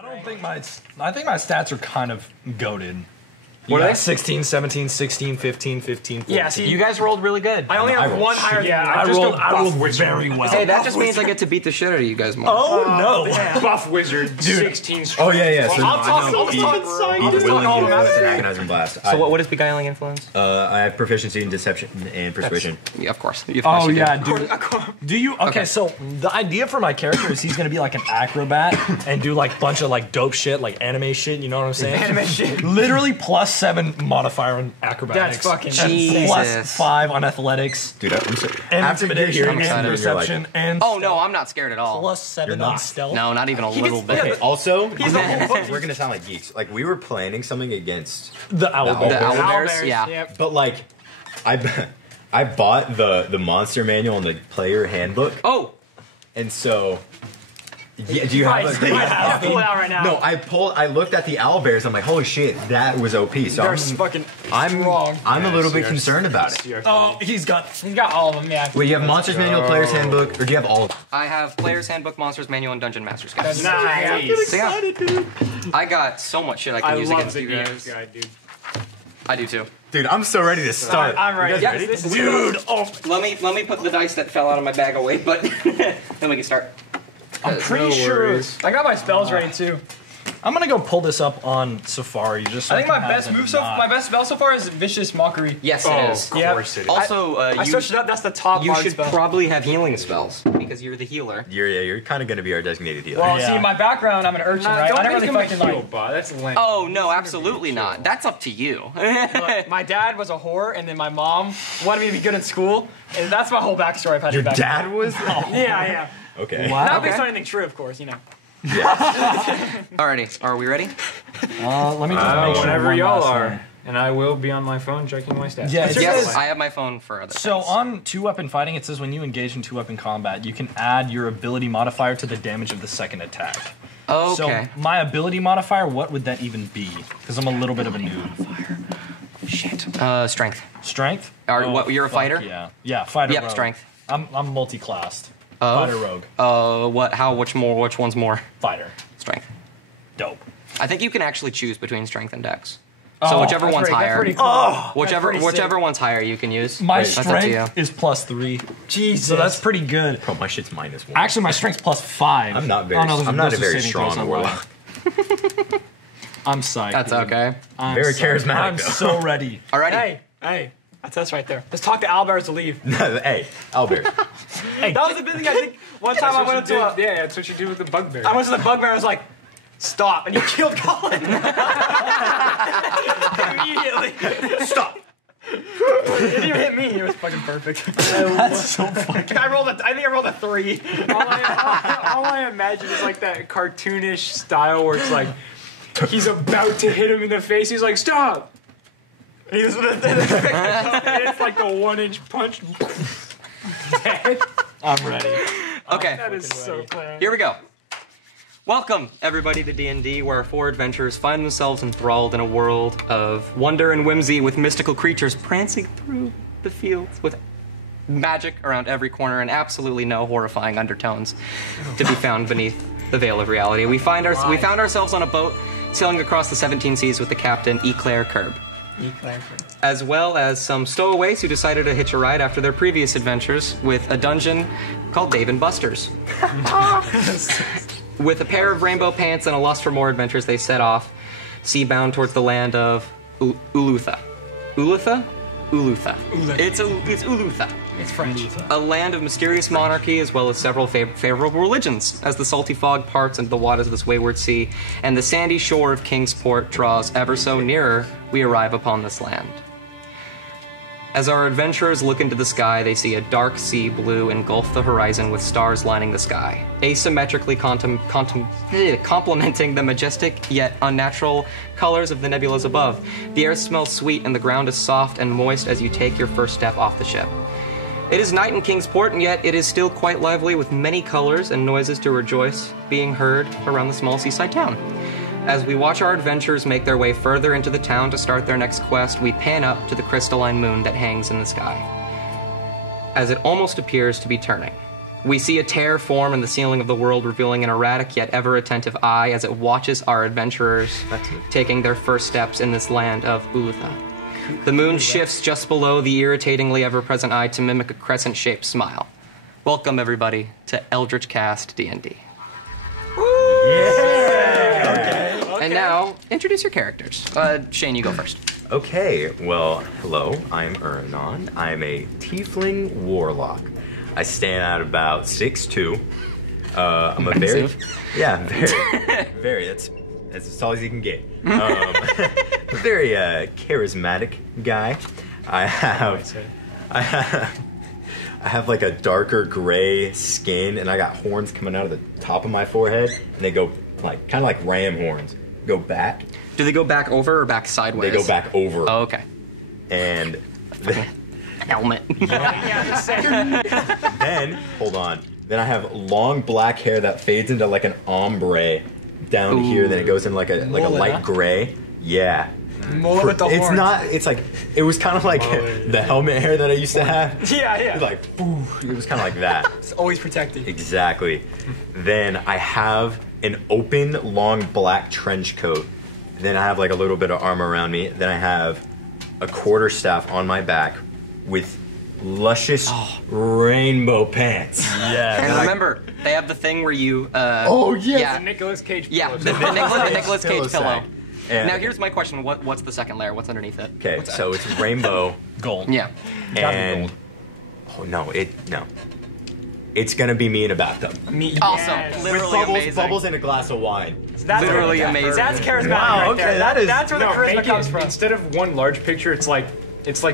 I think my stats are kind of goated. What are they? 16, 17, 16, 15, 15, 14. Yeah, see, You guys rolled really good. I only have one higher than you. I rolled very well. Hey, that just means I get to beat the shit out of you guys more. Oh, no. Yeah. Buff wizard, 16 strength. Oh yeah. So I'll just talk all of them out today. Agonizing blast. So what is beguiling influence? I have proficiency in deception and persuasion. Yeah, of course. Oh, yeah, dude. Do you? Okay, so the idea for my character is he's going to be like an acrobat and do like a bunch of like dope shit, like anime shit, you know what I'm saying? Anime shit. Literally +7 modifier on acrobatics. That's fucking Jesus. +5 on athletics. Dude, I'm so, And after intimidation hearing and this, you're like, perception and Oh no, I'm not scared at all. +7 on stealth. No, not even a little bit. okay, also, we're gonna sound like geeks. Like we were planning something against The owl. The The owlbears, Owlbears, yeah. Yep. but like, I bought the monster manual and the player handbook, Oh, and so. Yeah, do you have Right, a you have to pull it out right now. No, I looked at the owlbears. I'm like, holy shit, that was OP. So They're fucking I'm strong. a little bit concerned about it. Oh, he's got. He's got all of them, yeah. Wait, you have Monsters Manual, Player's Handbook, or do you have all of them? I have Player's Handbook, Monsters Manual, and Dungeon Master's Guide. Nice. So, yeah, I got so much shit I can use love against the you DM's guys. guide, dude. I do too. Dude, I'm so ready to start. I'm ready. Yeah, This is Dude, oh, Let me put the dice that fell out of my bag away, but then we can start. I'm pretty sure. I got my spells ready too. I'm gonna go pull this up on Safari. Just. So I think can my have best it move not- my best spell so far is Vicious Mockery. Yes, it is. Yeah. Also, I you, switched it up. That's the top you bard should spell. probably have healing spells because you're the healer. You're kind of gonna be our designated healer. Well, Yeah. see, my background, I'm an urchin, right? I don't really fight in like. That's lame. Oh no, absolutely not. That's up to you. Like, my dad was a whore, and then my mom wanted me to be good in school, and that's my whole backstory. I've had Your to back. dad was? Yeah. Okay. Wow. Not based on anything true, of course, you know. Alrighty, are we ready? Let me just make sure. Whenever one y'all last are. thing. And I will be on my phone checking my stats. Yeah, it Yes, says- I have my phone for other So things. on 2-weapon fighting, it says when you engage in 2-weapon combat, you can add your ability modifier to the damage of the second attack. Okay. So my ability modifier, what would that even be? Because I'm a little bit of a noob. Shit. Strength. Strength? What? You're a fuck fighter? Yeah, fighter. Yep, rogue. strength. I'm multi-classed. Fighter rogue. What? How? Which one's more? Fighter. Strength. Dope. I think you can actually choose between strength and dex. So whichever That's one's pretty- higher. That's pretty cool. Whichever That's pretty sick. one's higher, you can use. My That's up to you. strength is +3. Jesus. So that's pretty good. Bro, my shit's -1. Actually, my strength's +5. I'm not very. Oh, no, those are I'm not a versus very saving strong throws, warlock. I'm psyched. That's dude. okay. I'm Very psyched. charismatic, I'm though. so ready. Alrighty. Hey, that's us right there. Let's talk to Owlbears to leave. Hey, Albert. That was the big thing. I think one time I went up to a. Yeah, that's what you do with the bugbear. I went to the bugbear. I was like, "Stop!" And you killed Colin immediately. Stop. It didn't even hit me. It was fucking perfect. That's so funny. I think I rolled a 3. All I imagine is like that cartoonish style where it's like he's about to hit him in the face. He's like, "Stop!" He was And it's like the 1-inch punch. Dead. I'm ready. Okay. That is so clever. Here we go. Welcome, everybody, to D&D, where 4 adventurers find themselves enthralled in a world of wonder and whimsy with mystical creatures prancing through the fields with magic around every corner and absolutely no horrifying undertones to be found beneath the veil of reality. We found ourselves on a boat sailing across the 17 seas with the captain, Eclair Curb, as well as some stowaways who decided to hitch a ride after their previous adventures with a dungeon called Dave and Buster's. With a pair of rainbow pants and a lust for more adventures, they set off, sea-bound towards the land of Ulutha. Ulutha? Ulutha. It's Ulutha. It's French. A land of mysterious monarchy as well as several favorable religions. As the salty fog parts into the waters of this wayward sea, and the sandy shore of Kingsport draws ever so nearer, we arrive upon this land. As our adventurers look into the sky, they see a dark sea blue engulf the horizon with stars lining the sky, asymmetrically complementing the majestic yet unnatural colors of the nebulas above. The air smells sweet and the ground is soft and moist as you take your first step off the ship. It is night in Kingsport, and yet it is still quite lively with many colors and noises to rejoice being heard around the small seaside town. As we watch our adventurers make their way further into the town to start their next quest, we pan up to the crystalline moon that hangs in the sky, as it almost appears to be turning. We see a tear form in the ceiling of the world, revealing an erratic yet ever-attentive eye as it watches our adventurers taking their first steps in this land of Ultha. The moon shifts just below the irritatingly ever-present eye to mimic a crescent-shaped smile. Welcome, everybody, to Eldritch Cast DND. And now, introduce your characters. Shane, you go first. Okay, well, hello, I'm Urinon. I'm a tiefling warlock. I stand at about 6'2". I'm a very, very. That's as tall as you can get. A very charismatic guy. I have like a darker gray skin, and I got horns coming out of the top of my forehead, and they go like kind of like ram horns. Go back. Do they go back over or back sideways? They go back over. Oh, okay. And helmet. Then, hold on. Then I have long black hair that fades into like an ombre down here. Then it goes in like a light gray. Yeah. Mullet with the It's horns. not. It's like it was kind of like the helmet hair that I used to have. Yeah. It was like, it was kind of like that. It's always protected. Exactly. Then I have an open, long black trench coat. Then I have like a little bit of armor around me. Then I have a quarterstaff on my back with luscious rainbow pants. Yeah. And remember, they have the thing where you. The Nicolas Cage pillow. Yeah, the Nicolas Cage pillow. And Now here's my question: what's the second layer? What's underneath it? okay, so it's rainbow. Gold. Yeah. And no. It's gonna be me in a bathtub Awesome. Yes. Literally with amazing. bubbles in a glass of wine. That's Literally amazing. That's charismatic. Wow, right okay, there. that is- That's where the charisma make comes it, from. instead of one large picture, it's like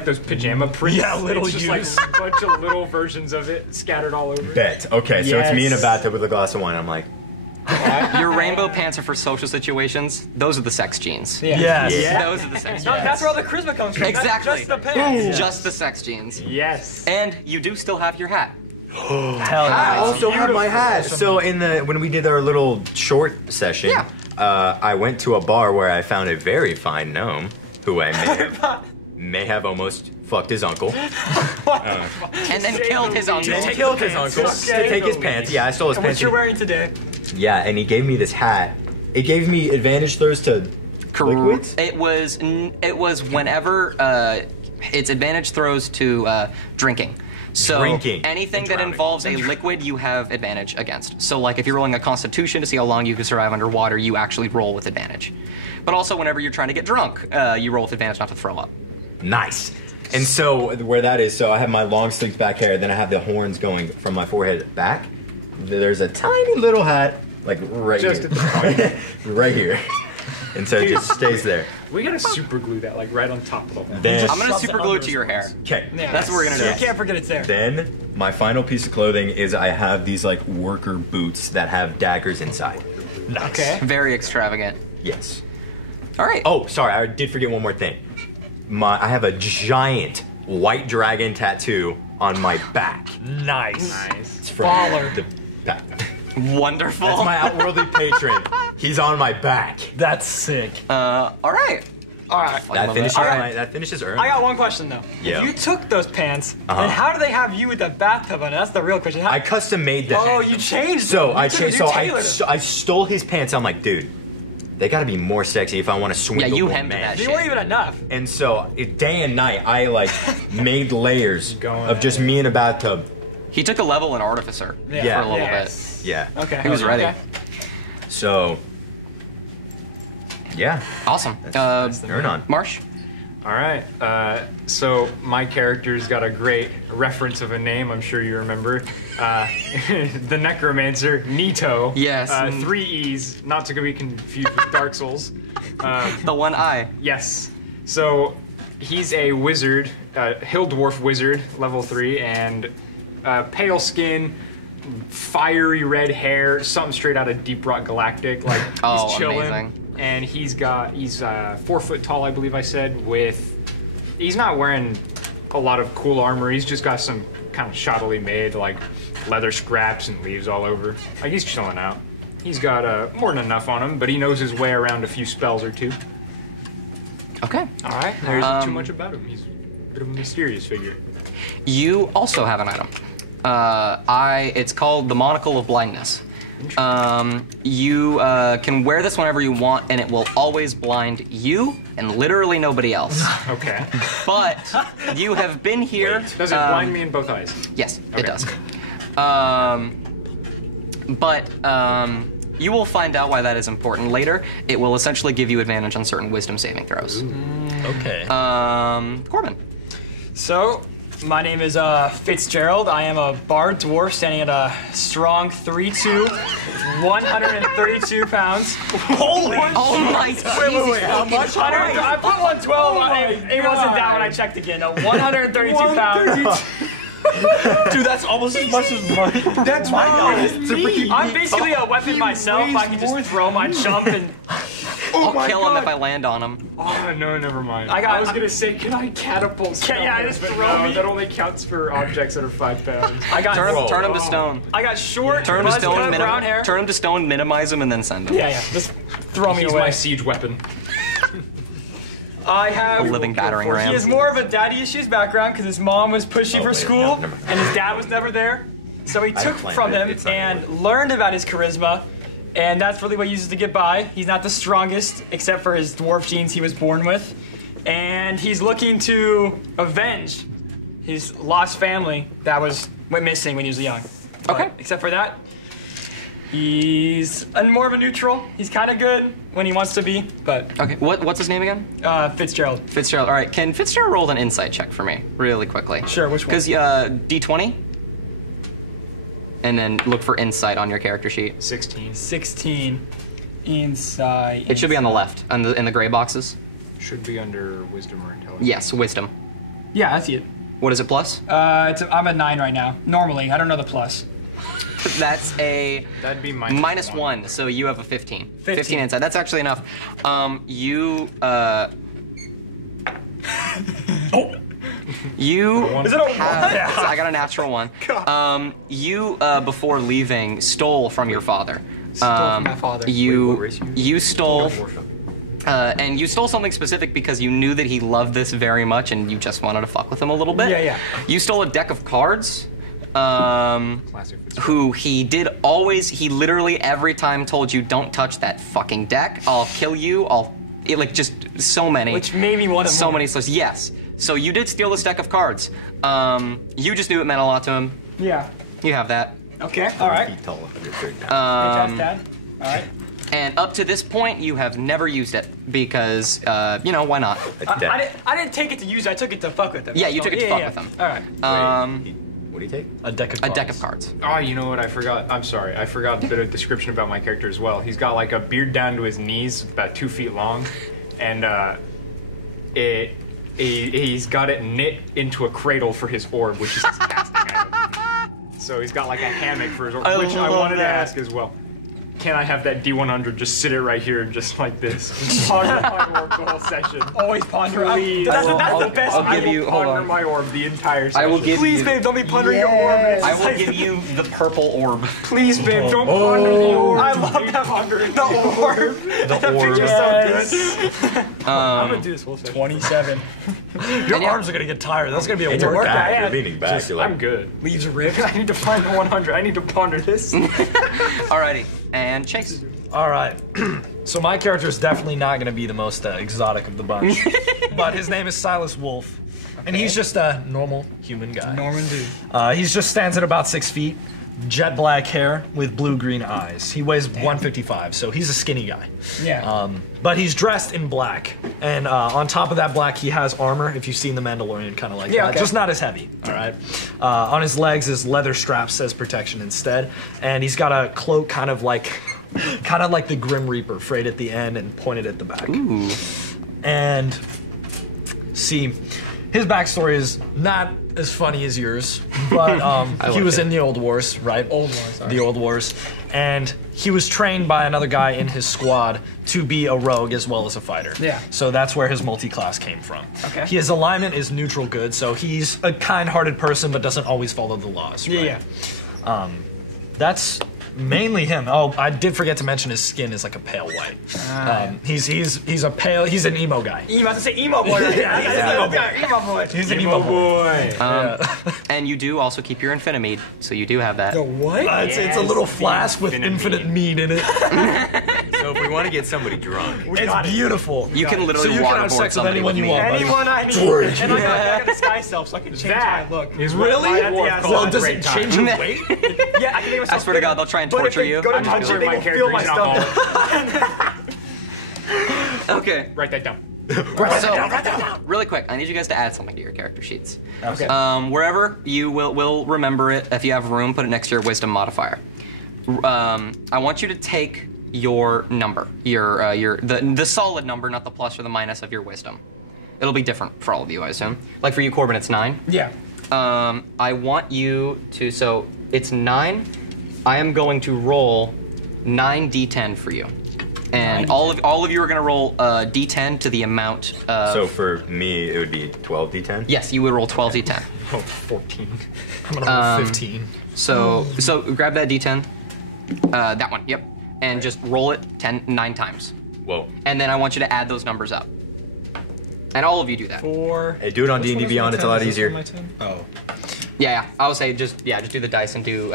those pajama prints. Yeah, little it's just use. like a bunch of little versions of it scattered all over. Bet. Okay, so it's me in a Yes. bathtub with a glass of wine. I'm like, Your rainbow pants are for social situations. Those are the sex jeans. Yeah. Yes. Yeah. Those are the sex No, jeans. that's where all the charisma comes from. Exactly. That's just the pants. Just the sex jeans. Yes. And you do still have your hat. Hell I yeah. also have my hat. So when we did our little short session, I went to a bar where I found a very fine gnome who I may have almost fucked his uncle. And then killed his uncle. And killed his uncle to take his pants. Yeah, I stole his And what pants. you're wearing today? Yeah, and he gave me this hat. It gave me advantage throws to liquids. It was whenever it's advantage throws to drinking. So Drinking anything and that drowning. involves a liquid, you have advantage against. So like if you're rolling a Constitution to see how long you can survive underwater, you actually roll with advantage. But also whenever you're trying to get drunk, you roll with advantage not to throw up. Nice. And so where that is, so I have my long sleeked back hair, then I have the horns going from my forehead back. There's a tiny little hat, like right Just here. at the right here. And so it just stays there. We gotta super glue that like right on top of that. Then, I'm gonna Shove super it glue under it to his your hair. horns. okay. That's what we're gonna do. You can't forget it's there. Then my final piece of clothing is I have these like worker boots that have daggers inside. Nice. Okay. Very extravagant. Yes. All right. Oh, sorry, I did forget one more thing. I have a giant white dragon tattoo on my back. Nice. Nice. It's from Baller. the back. Wonderful. That's my outworldly patron. He's on my back. That's sick. All right. All right. That finishes, All right. that finishes Earn. I got one question though. Yeah. If you took those pants, Uh-huh. then how do they have you with the bathtub on? That's the real question. How, I custom made them. oh, you changed. So them. I You took- changed. you So tailored them. I stole his pants. I'm like, dude, they got to be more sexy if I want to swindle. Yeah, you the hemmed man. that They shit. weren't even enough. And so day and night, I like made layers Going of just me in a bathtub. He took a level in Artificer Yeah. for a little Yes. Yeah. Okay. He was ready. Okay. So. Yeah. bit. Awesome. Earn on. Marsh? All right. So my character's got a great reference of a name. I'm sure you remember. The Necromancer, Nito. Yes. 3 E's, not to be confused with Dark Souls. The one eye. Yes. So he's a wizard, hill dwarf wizard, level 3, and pale skin, fiery red hair, something straight out of Deep Rock Galactic. Like Oh, he's chilling. amazing. And he's 4 foot tall, I believe I said. He's not wearing a lot of cool armor. He's just got some kind of shoddily made like leather scraps and leaves all over. Like he's chilling out. He's got more than enough on him, but he knows his way around a few spells or two. Okay. All right. There isn't too much about him. He's a bit of a mysterious figure. You also have an item. It's called the Monocle of Blindness. You can wear this whenever you want, and it will always blind you and literally nobody else. Okay. But you have been here. Does it blind me in both eyes? Yes, Okay. it does. You will find out why that is important later. It will essentially give you advantage on certain wisdom saving throws. Okay. Corbin. So, my name is Fitzgerald. I am a bard dwarf standing at a strong 3'2", 132 pounds. Holy! Oh my God! Wait, how much? I put 112 on it. It wasn't down when I checked again. No, 132 pounds. Dude, that's almost as much as mine. That's my guy. I'm basically a weapon myself. I can just throw my jump and. I'll kill him if I land on him. Oh, no, never mind. I was gonna say, can I catapult spell? Yeah, just but throw no, me. that only counts for objects that are 5 pounds. I got Turn him to stone. I got short, Turn him to buzz stone. cut, brown hair. Turn him to stone. Minimize him, and then send him. Yeah, just throw me He's away. my siege weapon. I have A living battering ram. He has more of a daddy issues background because his mom was pushy for wait, school no, never mind. and his dad was never there. So he took claimed from it. him It's not and yours. learned about his charisma, and that's really what he uses to get by. He's not the strongest except for his dwarf genes he was born with, and he's looking to avenge his lost family that went missing when he was young. Okay. But except for that, he's more of a neutral. He's kind of good when he wants to be, but Okay. What's his name again? Fitzgerald. Fitzgerald. All right. Can Fitzgerald roll an insight check for me, really quickly? Sure, which one? Because D20, and then look for insight on your character sheet. 16. 16 inside. It should be on the left, in the gray boxes. Should be under wisdom or intelligence. Yes, wisdom. Yeah, I see it. What is it plus? I'm at 9 right now. Normally, I don't know the plus. That's a That'd be minus 1, so you have a 15. 15 insight. That's actually enough. You Is it a have, I got a natural 1. You before leaving stole from your father. from my father. You race are you? you stole. And you stole something specific because you knew that he loved this very much and you just wanted to fuck with him a little bit. Yeah. You stole a deck of cards. Classic Fitzgerald. Who he literally every time told you, don't touch that fucking deck. I'll kill you. Just so many. Which made me want to So many slows. Yes. So you did steal this deck of cards. You just knew it meant a lot to him. Yeah. You have that. Okay. All right. Feet tall, 130 pounds. Fantastic, Dad. All right. And up to this point, you have never used it because, why not? I didn't take it to use it. I took it to fuck with them. Yeah, you took it to fuck with them. All right. What do you take? A deck of A cards. deck of cards. Oh, you know what? I forgot. I'm sorry. I forgot a bit of description about my character as well. He's got like a beard down to his knees, about 2 feet long, and he's got it knit into a cradle for his orb, which is his casting item. So he's got like a hammock for his orb, which I love wanted to that. ask as well. Can I have that D100 just sit it right here, just like this? Ponder my orb the whole session. Always ponder. Please. That's the best. I'll give you. Hold Ponder on. my orb the entire session. I will give Please, you. babe, don't be pondering your orb. It's I just will like- give you the purple orb. Please, babe, don't ponder the orb. I love that ponder the orb. The orb. Picture's so good. I'm gonna do this whole session. 27. Your arms are gonna get tired. That's gonna be a It's your workout. back. yeah. You're leaning back. You're like, I'm good. Leaves ripped. I need to find the 100. I need to ponder this. Alrighty, and Chase. All right. So my character is definitely not going to be the most exotic of the bunch, but his name is Silas Wolf, and he's just a normal human guy. Norman dude. He's just stands at about 6 feet, jet black hair with blue-green eyes. He weighs 155, so he's a skinny guy. Yeah. But he's dressed in black, and on top of that black, he has armor. If you've seen The Mandalorian, kind of like Yeah, that, okay. just not as heavy. All right. On his legs is leather straps as protection instead, and he's got a cloak kind of like the Grim Reaper, frayed at the end and pointed at the back. Ooh. And see, his backstory is not as funny as yours, but he was in the Old Wars, right? Old Wars, sorry. The Old Wars. And he was trained by another guy in his squad to be a rogue as well as a fighter. Yeah. So that's where his multi-class came from. Okay. His alignment is neutral good, so he's a kind-hearted person but doesn't always follow the laws, right? Yeah. That's Mainly him. Oh, I did forget to mention his skin is like a pale white. He's an emo guy. You must say emo boy. Right? Yeah, he's an emo boy. Emo boy. He's an emo boy. And you do also keep your Infinimede, so you do have that. What? It's a little flask with infinite mead in it. So if we want to get somebody drunk, It's beautiful. You can So literally you can have waterboard sex with somebody anyone with you me. want, buddy. Anyone I need. And I got a disguise self, so I can change That my look. is Really? Dwarf Well, called does great it time. change your weight? Yeah, I can make myself I swear to God, bigger. they'll try and But if torture they you. Go to I'm punch just it, they my will feel my character stomach. Okay. Write that down. So, really quick, I need you guys to add something to your character sheets. Okay. Wherever you will remember it. If you have room, put it next to your wisdom modifier. I want you to take your number, the solid number, not the plus or the minus of your wisdom. It'll be different for all of you, I assume. Like for you, Corbin, it's 9. Yeah. I want you to. So it's 9. I am going to roll 9 d10 for you, and all of you are going to roll d10 to the amount of. so for me, it would be 12 d10. Yes, you would roll 12 d10. Oh, 14. I'm gonna roll 15. So grab that d10, that one. Yep, and just roll it 9 times, Whoa. and then I want you to add those numbers up. And all of you do that. 4. Hey, do it on D&D Beyond. It's a lot easier. Oh. Yeah. I would say just do the dice and do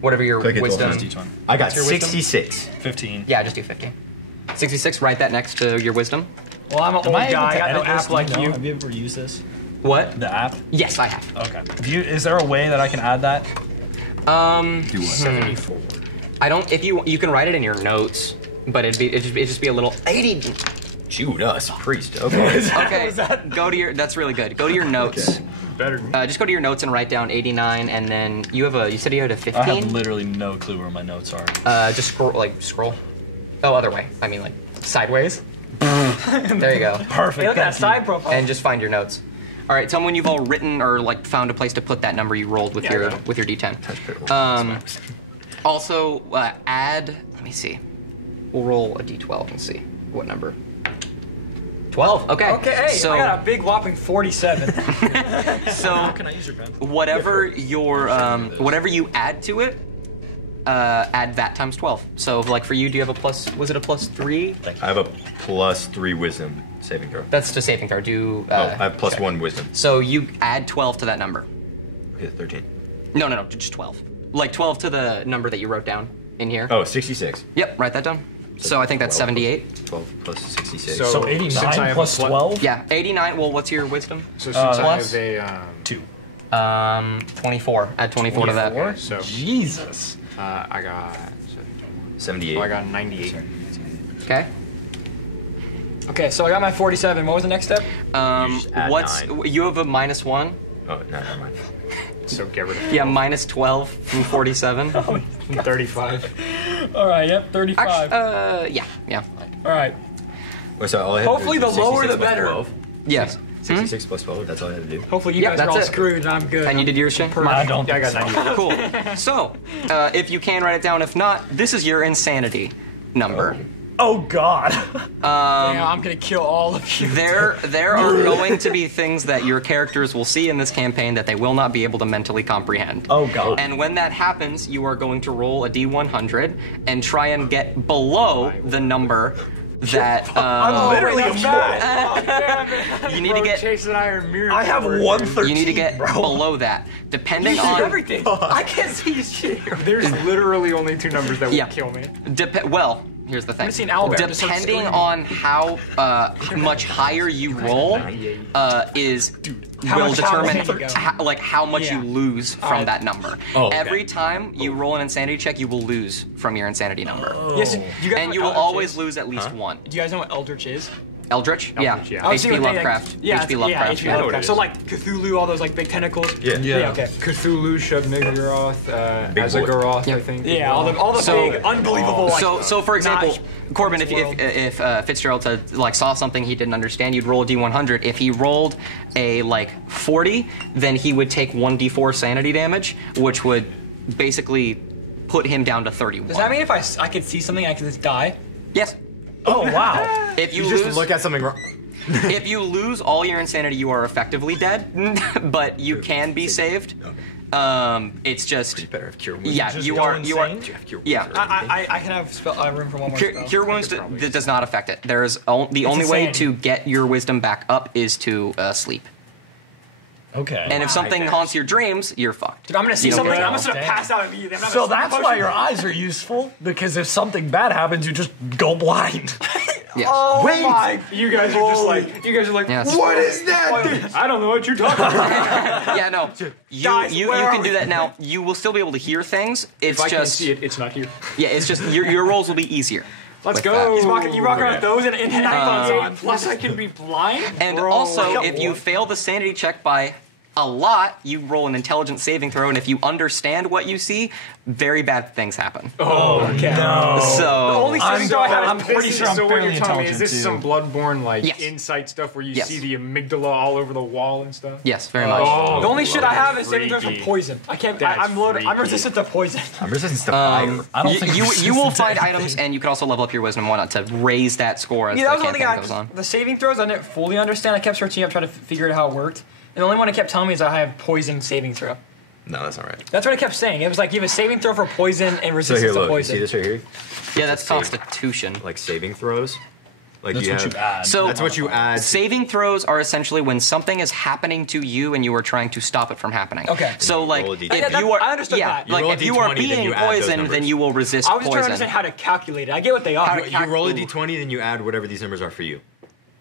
whatever your Click it, wisdom. Dwarf. I got your wisdom? 66. 15. Yeah, just do 50. 66. Write that next to your wisdom. Well, I'm an old Am I able guy. to I got no edit this? app like you. Have you ever used this? What? The app? Yes, I have. Okay. Is there a way that I can add that? Do what? 74. I don't. If you can write it in your notes, but it'd just be a little 80. Judas Priest. Okay. Okay. Go to your. That's really good. Go to your notes. Better. Just go to your notes and write down 89, and then you said you had a I 15. have literally no clue where my notes are. Just scroll. Oh, other way. I mean, like sideways. There you go. Perfect. Hey, look at that thank you. side profile. And just find your notes. All right. Tell me when you've all written or like found a place to put that number you rolled with your d10. Also, add. Let me see. We'll roll a d12 and see what number. 12. Okay. Okay, hey, So, I got a big whopping 47. so Can I use your pen? whatever whatever you add to it, add that times 12. So, like for you, do you have a plus? Was it a plus 3? I have a +3 wisdom saving throw. That's to saving throw. Do I have +1 wisdom. So you add 12 to that number. Okay, 13. No, just 12. Like 12 to the number that you wrote down in here. Oh, 66. Yep, write that down. So I think that's 78. 12 plus 66. So- So Since I 89 have plus a slut- 12? Yeah, 89. Well, what's your wisdom? So since I plus have a 2. 24. Add 24 to that. Okay, so Jesus. I got 78. I got 98. Okay. Okay, so I got my 47. What was the next step? just add What's 9. you have a -1? Oh, no, never mind. So get rid of Yeah, -12 from 47. 35. All right, yep, 35. Actually, yeah. All right. Wait, so all I had to do Hopefully was the lower 66 the plus better. 12? Yes. 66 plus 12, that's all I had to do. Hopefully you Yeah, guys are that's all it. screwed and I'm good. And you did yours, Shane? I don't Yeah, I think got so. 98. Cool. So, if you can write it down, if not, this is your insanity number. Oh, God. Damn, I'm gonna kill all of you. There are going to be things that your characters will see in this campaign that they will not be able to mentally comprehend. Oh, God. And when that happens, you are going to roll a d100 and try and get below the number that I'm literally a bad. you need to get. Chase and I are mirror. I have 113. You need to get bro. below that, depending on everything. I can't see shit. There's literally only 2 numbers that will Yeah. kill me. Well, here's the thing. gonna see an owl bear just start Depending screaming. on how much higher you roll, will much determine higher you go. how much Yeah. you lose from that number. Oh, okay. Every time you roll an insanity check, you will lose from your insanity number, Yes, you guys and know you what will Eldritch always is? lose at least one. Do you guys know what Eldritch is? Eldritch, Eldritch, yeah. I was H.P. seeing what they, Lovecraft. Yeah, H.P. yeah, Lovecraft. H.P. yeah. know what Lovecraft. it So is. like Cthulhu, all those like big tentacles. Yeah. Yeah. Okay. Cthulhu, Shub-Niggurath, Big boy. Azagoroth, Yeah. I think. Yeah, all the So- big, unbelievable. Like, So for example, not- Corbin, if world. Fitzgerald saw something he didn't understand, you'd roll a d100. If he rolled a 40, then he would take 1d4 sanity damage, which would basically put him down to 31. Does that mean if I could see something, I could just die? Yes. Oh, wow. If you, You lose, just look at something wrong. if you lose all your insanity, you are effectively dead, but you can be saved. It's just You better have cure wounds. yeah. just You go are insane? Do you have cure wounds? Yeah. I can have room for one more spell. Cure wounds that does not affect it. There's the only way insanity. to get your wisdom back up is to sleep. Okay. And if something haunts your dreams, you're fucked. Dude, I'm gonna see You don't something. get I'm it. just gonna pass out immediately. I'm not So gonna that's sleep why potion. your eyes are useful, because if something bad happens, you just go blind. Yes. Oh Wait. my! You guys are just like, Yes. what is that? I don't know what you're talking about. Yeah, no. Guys, You where can are do we? that now. You will still be able to hear things. It's If I can't just see it, it's not here. yeah. It's just your rolls will be easier. Let's with go. that. You rock around with those and headphones on. Plus, I can be blind. And Bro, also, come if you on. fail the sanity check by a lot, you roll an intelligence saving throw, and if you understand what you see, very bad things happen. Oh, okay. No. So Only saving throw I had I'm is pretty this sure I'm so what fairly you're telling me is intelligent, this too. some bloodborne like Yes. insight stuff where you Yes. see the amygdala all over the wall and stuff? yes, very much. Oh, The only shit I have is saving throws for freaky. poison. I can't. That's I'm loaded. I'm freaky. resistant to poison. I'm resistant to fire. I don't You, think you, I'm you will resistant to find anything. items, and you can also level up your wisdom and whatnot to raise that score as Yeah, that the was one thing campaign goes on. the saving throws I didn't fully understand. I kept searching up, trying to figure out how it worked. And the only one it kept telling me is I have poison saving throw. No, that's not right. That's what it kept saying. It was like you have a saving throw for poison and So resistance here, to look. You poison. see this right here? Yeah, that's Save. Constitution. Like saving throws. Like That's you what have, you add. So That's what you add. saving throws are essentially when something is happening to you and you are trying to stop it from happening. Okay. So like roll a D20. if you are I understood yeah, that. You like roll a if you are D20, then being you add those poisoned, numbers. then you will resist I was just trying to poison. understand how to calculate it. I get what they are. You roll a d20, then you add whatever these numbers are for you.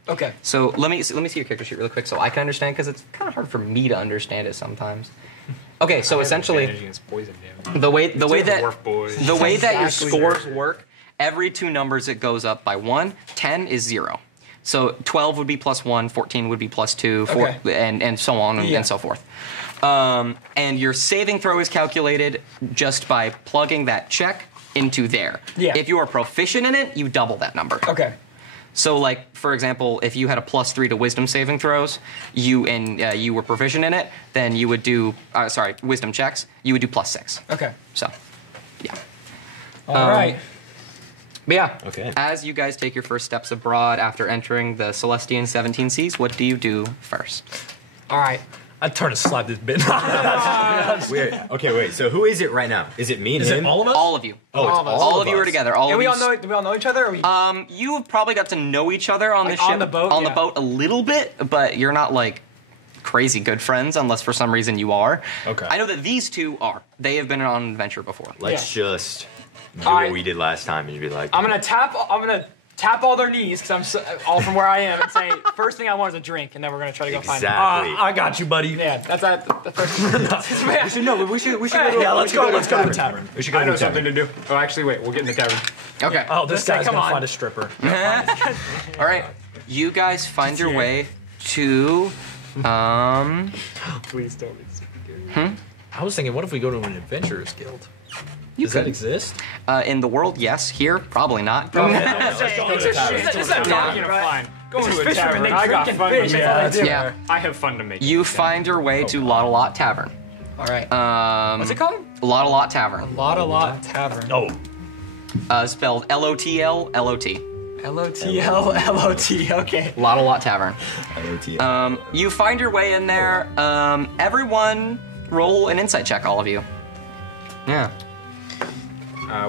Okay. So let me see your character sheet really quick so I can understand because it's kind of hard for me to understand it sometimes. Okay, so essentially against poison damage. the way that Dwarf boys. the way that your Exactly. scores work, every 2 numbers it goes up by 1. 10 is 0. So 12 would be +1, 14 would be +2, Okay. and so on Yeah. and so forth. And your saving throw is calculated just by plugging that check into there. Yeah. If you are proficient in it, you double that number. Okay. So, like for example, if you had a +3 to wisdom saving throws, you were proficient in it, then you would do wisdom checks. You would do +6. Okay. So, yeah. All right. But yeah, Okay. as you guys take your first steps abroad after entering the Celestian 17 Seas, what do you do first? All right. I'd turn to slap this bit. Wait, okay, wait. So who is it right now? Is it me and Is him? it all of us? All of you. Oh, it's All of you us. are together. All And of we you. all know. Do we all know each other? Or we, You have probably got to know each other on the Like, ship, on the boat? on the Yeah. boat a little bit, but you're not like crazy good friends unless for some reason you are. Okay. I know that these two are. They have been on an adventure before. Let's just do All what right. we did last time and you'd be like, I'm gonna tap all their knees because I'm all from where I am and say first thing I want is a drink, and then we're gonna try to go find it. exactly. I got you, buddy. Yeah, that's the first. we should know. We should. Yeah, let's go. Let's go to the tavern. We should go I to know the tavern. something to do. Oh, actually, wait. We'll get in the tavern. Okay. Oh, this Let's say, guy's come gonna on. find a stripper. All right. You guys find your way to. Please tell me. I was thinking, what if we go to an adventurers guild? Does could. that exist? In the world, yes. Here, probably not. It's a Talking of fun. Going to a fishermen, tavern. they I got drink and fun fish. to make. Yeah, that's Yeah. I have fun to make. You find your way to Lot Tavern. All right. What's What's it called? Lot Tavern. Lot Tavern. Oh, Spelled LOTL LOT. LOTL. Okay. Lot Tavern. You find your way in there. Everyone, roll an insight check. All of you. Yeah.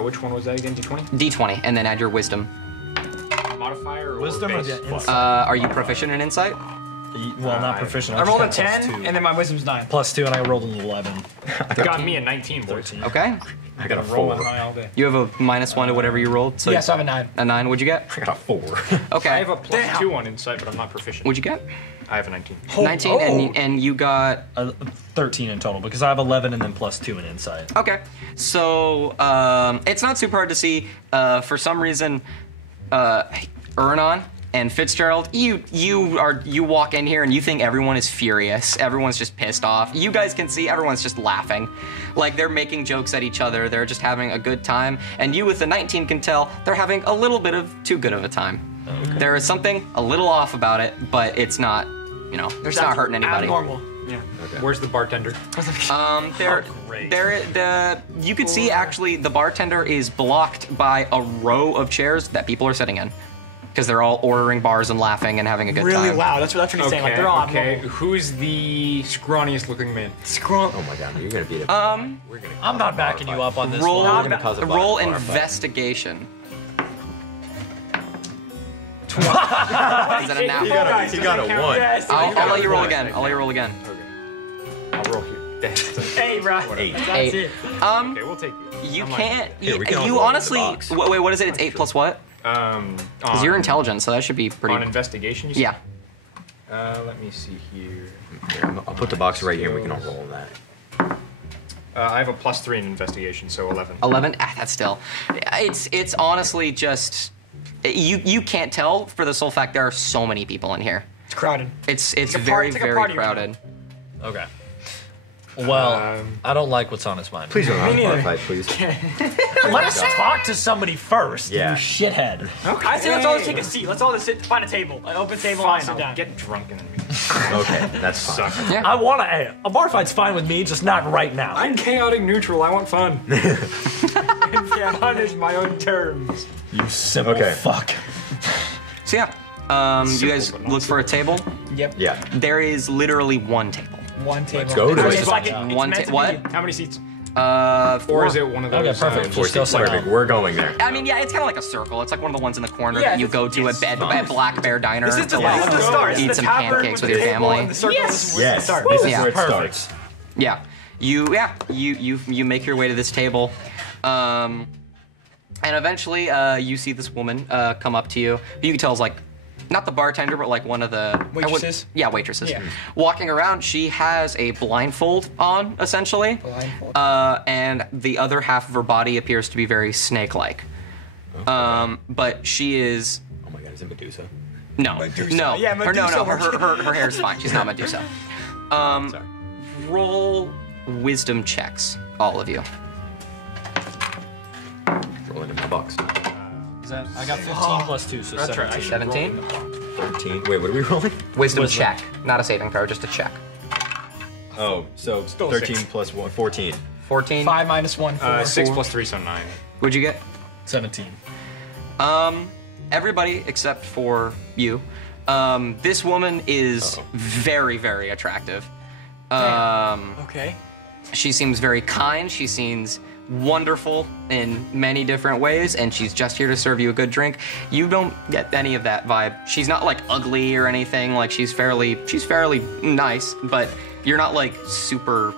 Which one was that again? D20? D20, and then add your wisdom. Modifier or wisdom or base? the insight? Are you proficient in insight? Well, not proficient. I rolled a just got +2. 10, and then my wisdom's 9. +2, and I rolled an 11. Got me a 19, boys. 13. Okay. I got a Rolling 4. high all day. You have a -1 to whatever you rolled. So Yes, I have a 9. a 9. What'd you get? I got a 4. Okay. I have a +2 on insight, but I'm not proficient. What'd you get? I have a 19. 19, and you got 13 in total because I have 11 and then +2 in insight. okay. So it's not super hard to see. For some reason, Urinon and Fitzgerald, you walk in here and you think everyone is furious. Everyone's just pissed off. You guys can see everyone's just laughing, like they're making jokes at each other. They're just having a good time. And you with the 19 can tell they're having a little bit of too good of a time. Okay. There is something a little off about it, but it's not, it's not hurting anybody. Abnormal. Yeah. Where's the bartender? You could see actually the bartender is blocked by a row of chairs that people are sitting in, because they're all ordering bars and laughing and having a good Really time. loud. That's what he's saying. Like they're all Okay. Who's the scrawniest looking man? Scroll. Oh my god, you're gonna beat it. We're gonna I'm not backing you up on this Roll, one. gonna cause a roll bar fight. investigation. Is that a nat? He got a 1. Yes. I'll let you roll again. I'll let you roll again. I'll roll here. Hey, bro. 8. That's 8. it. Okay, we'll take it. You I'm like, can't. Here, we can all You roll in the honestly. box. Wait, what is it? It's 8 plus what? Because you're intelligent, so that should be pretty. On investigation, you said? Yeah. Let me see here. Here, I'll put the box right here. We can all roll that. I have a +3 in investigation, so 11. 11. That's still. It's honestly just. You can't tell for the sole fact there are so many people in here. It's crowded. It's a very it's like a very party right crowded. Okay. Well, I don't like what's on his mind. Please don't have a bar neither. fight, please. Let us talk to somebody first, Yeah. you shithead. I say let's all just take a seat. Let's all just sit, find a table, an open table, and Fine, sit I'll down. get drunk and Okay, that's fine. suck. Yeah. I want to. A bar fight's fine with me, just not right now. I'm chaotic neutral. I want fun. And fun is my own terms. You simple Okay. fuck. So yeah. You guys but not look for a table. Yep. Yeah. There is literally one table. One table. Let's go to It's it. like it's One meant to what? be. How many seats? Or Or is it one of Okay, those? perfect. Four Just go seats, sit perfect. down. We're going there. I mean, yeah, it's kind of like a circle. It's like one of the ones in the corner Yeah, that you it's- go to at Black Bear Diner This is to the like this is the start. This is eat the some tavern pancakes with the your table family. and the circle. Yes. This is where Yes. it starts. This is Yeah. where it Perfect. starts. Yeah, you make your way to this table, and eventually you see this woman come up to you. You can tell is like not the bartender, but like one of the Waitresses? waitresses. Yeah. Walking around, she has a blindfold on essentially, Blindfold. and the other half of her body appears to be very snake-like. But she is. Oh my god, is it Medusa? No, no, Yeah, Medusa her hair is fine. She's not Medusa. Roll wisdom checks, all of you. Rolling in my box. I got 15 plus 2, so That's right. 17. 17. 13. Wait, what are we rolling? Wisdom check, not a saving throw, just a check. Oh, so Still 13 6. plus 1, 14. 14. 5 minus 1. 4. 6 plus 3, so 9. What'd you get? 17. Everybody except for you. This woman is very, very attractive. Okay. She seems very kind. She seems wonderful in many different ways, and she's just here to serve you a good drink. You don't get any of that vibe. She's not like ugly or anything. Like she's fairly nice, but you're not like super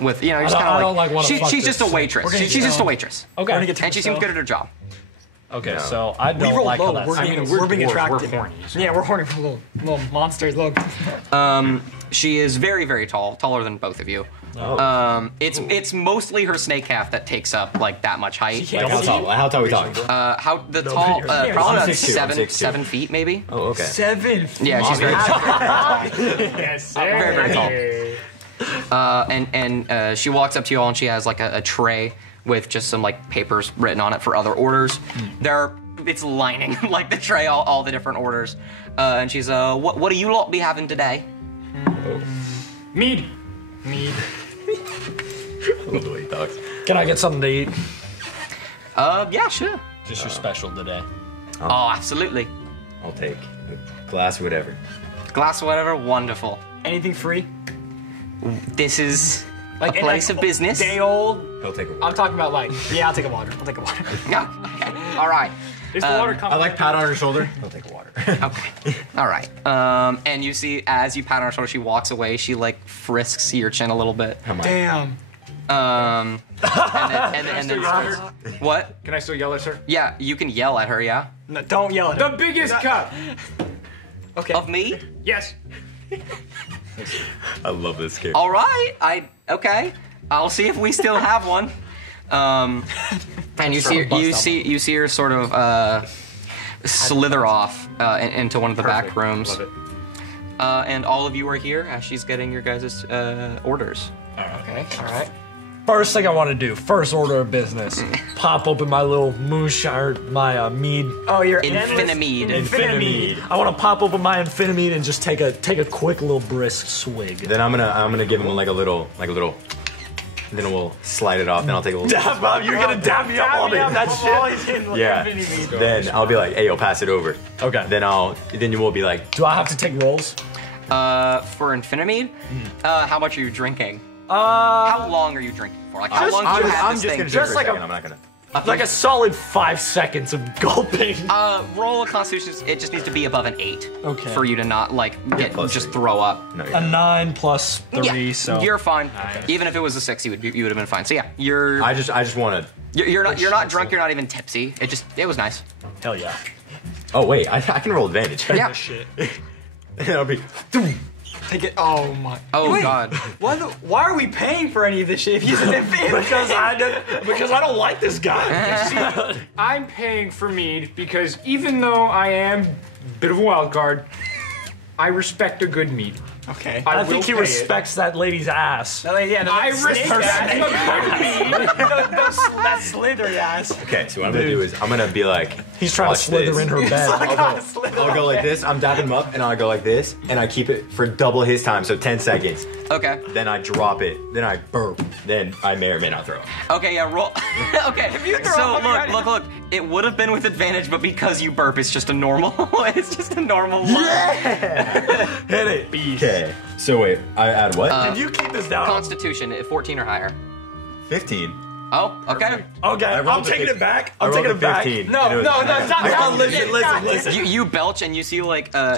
with You're just I kind don't of like wanna fuck she's just a this. waitress. We're gonna She's get just a down. waitress. Okay. We're gonna get to And she seems good at her job. Okay, No. so I We don't roll like low. how that's. We're I being, mean, we're being dwarves, attracted. we're horny, so- Yeah, we're horny for little monsters. Look. She is very, very tall, taller than both of you. It's mostly her snake half that takes up like that much height. can't How see. tall? How tall are we talking? How the tall? you're- Probably I'm about 6'2", I'm 6'2". 7 feet, maybe. Oh, okay. 7. Yeah, she's very tall. Yes, very, very tall. And she walks up to you all, and she has like a tray with just some like papers written on it for other orders. It's lining like the tray, all the different orders. And she's what do you lot be having today? Mead. I love the way he talks. Can I get something to eat? Yeah, sure. Just your special today. Oh, absolutely. I'll take a glass, whatever. Glass of whatever, wonderful. Anything free? This is a Like place of business. Day old. He'll take a I'm water. talking about like. Yeah, I'll take a water. I'll take a water. Yeah, okay. All right. Is the water coming? I like pat on her shoulder. He'll take a water. Okay. All right. And you see, as you pat on her shoulder, she walks away. She like frisks your chin a little bit. How much? Damn. And then starts, what? Can I still yell at her? Yeah, you can yell at her. Yeah. No, don't yell at The her. biggest cup. Okay. Of me? Yes. I love this character. All right. Okay. I'll see if we still have one. And you see her sort of slither off into one of the back rooms. Love it. And all of you are here as she's getting your guys' orders. Okay. All right. First thing I want to do, first order of business, pop open my little moonshine, my mead. Oh, you're Infinimede. Infinimede. I want to pop open my Infinimede and just take a quick little brisk swig. Then I'm gonna give him like a little then we'll slide it off. Then I'll take a little. Dab up, you're gonna dab me up all day. That shit. Yeah. Then I'll be like, hey, yo, pass it over. Okay. Then you will be like, Do I have to take rolls? For Infinimede, how much are you drinking? How long are you drinking for? Like, how long do you have I'm this just thing? gonna drink Just for like a second. a- I'm not gonna. Like a solid 5 seconds of gulping. Roll a Constitution. It just needs to be above an 8. Okay. For you to not like plus just 8. throw up. No, A 9 plus 3, Yeah, so you're fine. Even if it was a 6, you would have been fine. So yeah, I just want to. you're not drunk. You're not even tipsy. It was nice. hell yeah. Oh wait, I can roll advantage. Yeah. Shit. It'll be. Take it. Oh my. Oh Wait, god. Why are we paying for any of this shit if he's an advantage? because I don't like this guy. I'm paying for mead because even though I am a bit of a wild card, I respect a good mead. Okay. I will think he pay it. respects that lady's ass. I respect a good mead. that slithery ass. Okay, so what I'm gonna do is I'm gonna be like. He's trying to watch slither this. in her bed. I'll go like this. I'm dabbing him up, and I'll go like this, and I keep it for double his time, so 10 seconds. Okay. Then I drop it. Then I burp. Then I may or may not throw it. Okay. Yeah. Roll. Okay. So look. It would have been with advantage, but because you burp, it's just a normal. It's just a normal. Yeah! Hit it. Okay. So wait, I add what? If you keep this down. Constitution, 14 or higher. 15. Oh. Okay. Okay, I I'm rolled a taking fif- it back. I I'm rolled taking a it back. 15. No, and it was- stop. Listen. You belch and you see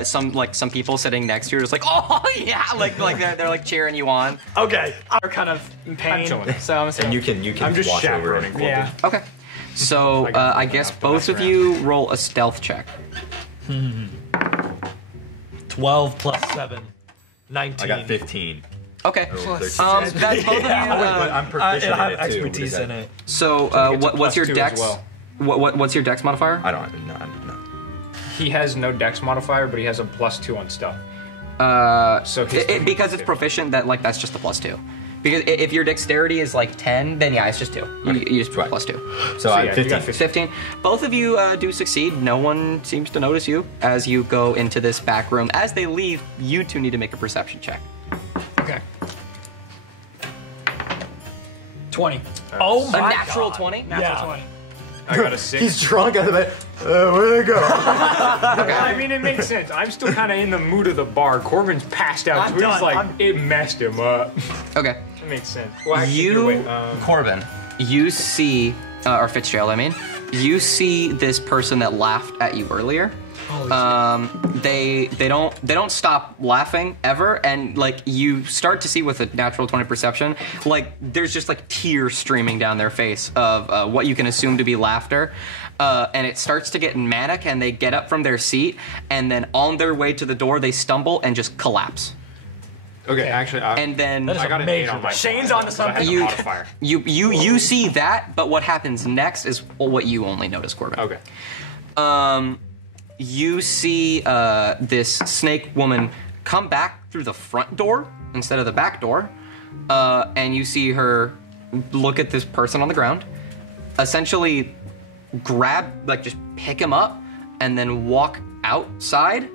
some people sitting next to you, just like, oh yeah, like they're like cheering you on. Okay. We're kind of in pain. chilling. So I'm And you can I'm just watch over chaperoning. it. Yeah. Okay. So I guess both of you roll a stealth check. 12 plus 7. 19. I got 15. Okay. I rolled 13. That's both of you. But I'm proficient I have in it too. expertise because in it. So what's your +2 as dex? well. What's your dex modifier? I don't. No. He has no dex modifier, but he has a +2 on stuff. So his Because it's proficient, that's just the +2. Because if your dexterity is like 10, then yeah, it's just 2. You just Right. +2. So I yeah, have you got 15. 15. Both of you do succeed. No one seems to notice you as you go into this back room. As they leave, you two need to make a perception check. Okay. 20. Oh A my natural God. 20? Natural 20. I got a 6. He's drunk out of bed. Where'd they go? I mean, it makes sense. I'm still kind of in the mood of the bar. Corbin's passed out, I'm so he's done. like, it messed him up. Okay. It makes sense. Well, actually, Corbin, you see, or Fitzgerald, I mean, you see this person that laughed at you earlier. They don't stop laughing ever, and like you start to see with a natural 20 perception, like there's just like tears streaming down their face of what you can assume to be laughter, and it starts to get manic, and they get up from their seat, and then on their way to the door they stumble and just collapse. okay, actually, And then I got an 8 on my Shane's phone, onto so I had something. the You- modifier. you see that, but what happens next is what you only notice, Corbin. Okay. You see this snake woman come back through the front door instead of the back door, and you see her look at this person on the ground, essentially just pick him up, and then walk outside.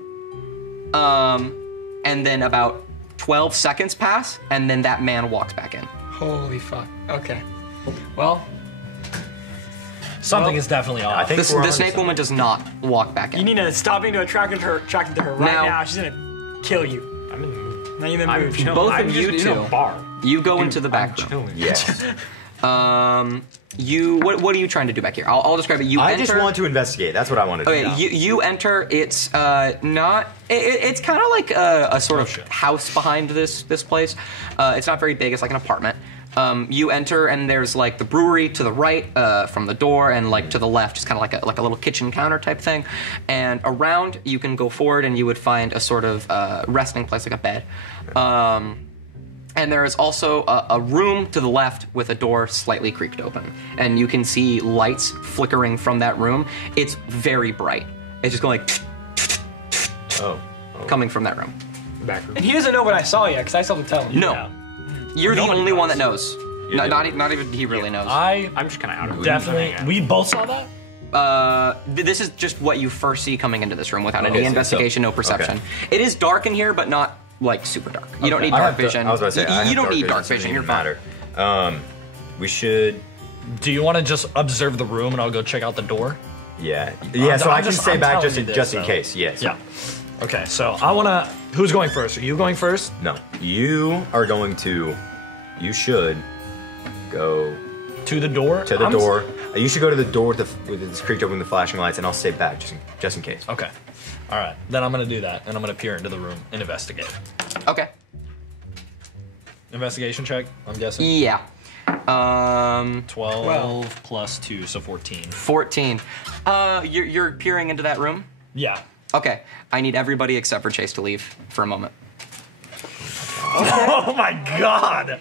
And then about 12 seconds pass, and then that man walks back in. Holy fuck. Okay. Well, Something is definitely off. I think The we're on snake to woman does not walk back you in. need to stop being attracted to her right Now- now. She's gonna kill you. I'm in the mood. Not even I'm move. chilling. Both I'm of just you in two. a bar. You go into the I'm back room. chilling. Yes. What are you trying to do back here? I'll describe it. You I enter. just want to investigate. That's what I want to do. Okay, you enter. It's not. It's kind of like a sort of house behind this place. It's not very big. It's like an apartment. You enter and there's like the brewery to the right from the door, and like to the left, just kind of like a little kitchen counter type thing. And around, you can go forward and you would find a sort of resting place, like a bed. And there is also a room to the left with a door slightly creaked open. And you can see lights flickering from that room. It's very bright. It's just going like Oh. coming from that room. Back room. And he doesn't know what I saw yet, because I still have to tell him. No. You're the Nobody only one knows. that knows. Not even he really knows. I'm just kind of out of it. Definitely. We both saw that? This is just what you first see coming into this room without any Okay, so- investigation, no perception. okay. It is dark in here, but not like super dark. You don't need I dark have vision. I was about to say, I you have don't need dark so it vision. doesn't You're even fine. matter. We should. Do you want to just observe the room and I'll go check out the door? Yeah. I'm So I can just- stay I'm back telling you this, just in so- case. Yes. Yeah. Okay, so I want to. Who's going first? Are you going first? No. You are going to. You should go To the door? to the door. You should go to the door with this creature with the flashing lights, and I'll stay back just in case. Okay. All right. Then I'm going to do that, and I'm going to peer into the room and investigate. Okay. Investigation check, I'm guessing? Yeah. 12 plus 2, so 14. 14. You're peering into that room? Yeah. Okay. I need everybody except for Chase to leave for a moment. Oh my god!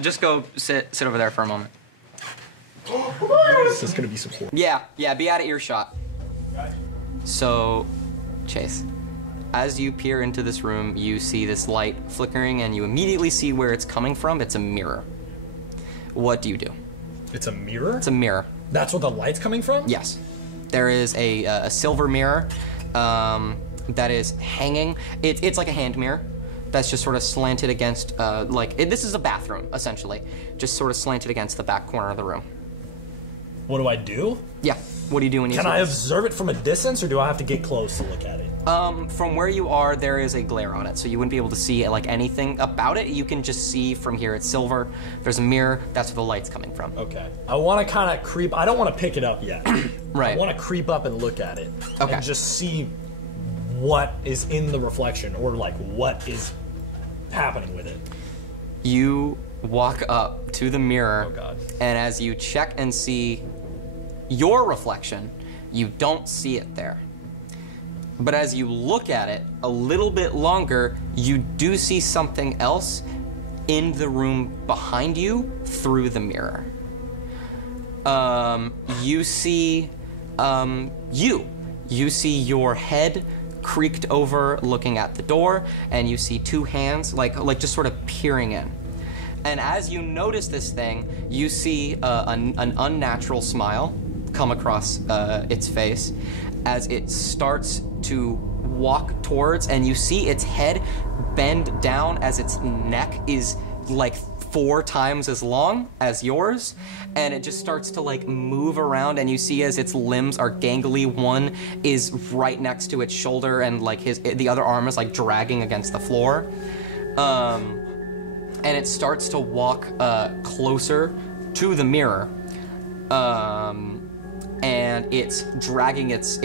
Just go sit over there for a moment. This is going to be some horror. Yeah, be out of earshot. So, Chase, as you peer into this room, you see this light flickering, and you immediately see where it's coming from. It's a mirror. What do you do? It's a mirror? It's a mirror. That's where the light's coming from? Yes. There is a silver mirror that is hanging. It's like a hand mirror that's just sort of slanted against, this is a bathroom, essentially. Just sort of slanted against the back corner of the room. What do I do? Yeah. What do you do when you Can see I this? observe it from a distance, or do I have to get close to look at it? From where you are, there is a glare on it, so you wouldn't be able to see like anything about it. You can just see from here. It's silver. There's a mirror. That's where the light's coming from. Okay. I want to kind of creep. I don't want to pick it up yet. Right. I want to creep up and look at it. Okay. And just see what is in the reflection, or like what is happening with it. You walk up to the mirror, Oh, God. and as you check and see your reflection, you don't see it there. But as you look at it a little bit longer, you do see something else in the room behind you through the mirror. You see You see your head creaked over looking at the door, and you see two hands like just sort of peering in. And as you notice this thing, you see an unnatural smile come across its face as it starts to walk towards, and you see its head bend down as its neck is like 4 times as long as yours, and it just starts to like move around, and you see as its limbs are gangly. One is right next to its shoulder, and like the other arm is like dragging against the floor. And it starts to walk closer to the mirror, and it's dragging its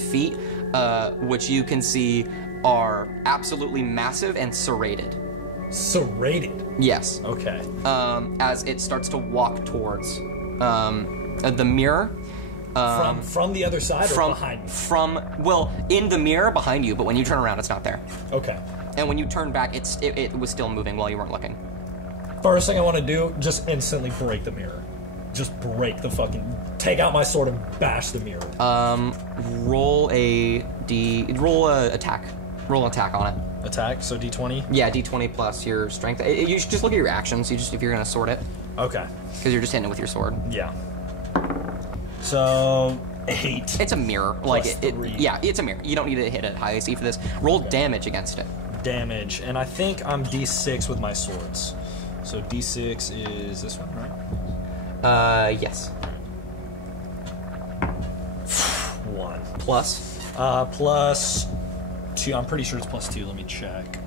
feet, which you can see are absolutely massive and serrated. Serrated? Yes. Okay. As it starts to walk towards the mirror. From the other side or behind me? Well, in the mirror behind you, but when you turn around, it's not there. Okay. And when you turn back, it was still moving while you weren't looking. First thing I want to do, just instantly break the mirror. Just break the fucking... Take out my sword and bash the mirror. Roll a attack. Roll an attack on it. Attack, so D20? Yeah, D20 plus your strength. You should just look at your actions. If you're gonna sword it, Okay. because you're just hitting it with your sword. Yeah. So, 8. It's a mirror. Plus 3. Yeah, it's a mirror. You don't need to hit a high AC for this. Roll damage against it. Damage, and I think I'm D6 with my swords. So D6 is this one, right? Yes. 1. Plus. Plus 2. I'm pretty sure it's plus 2. Let me check.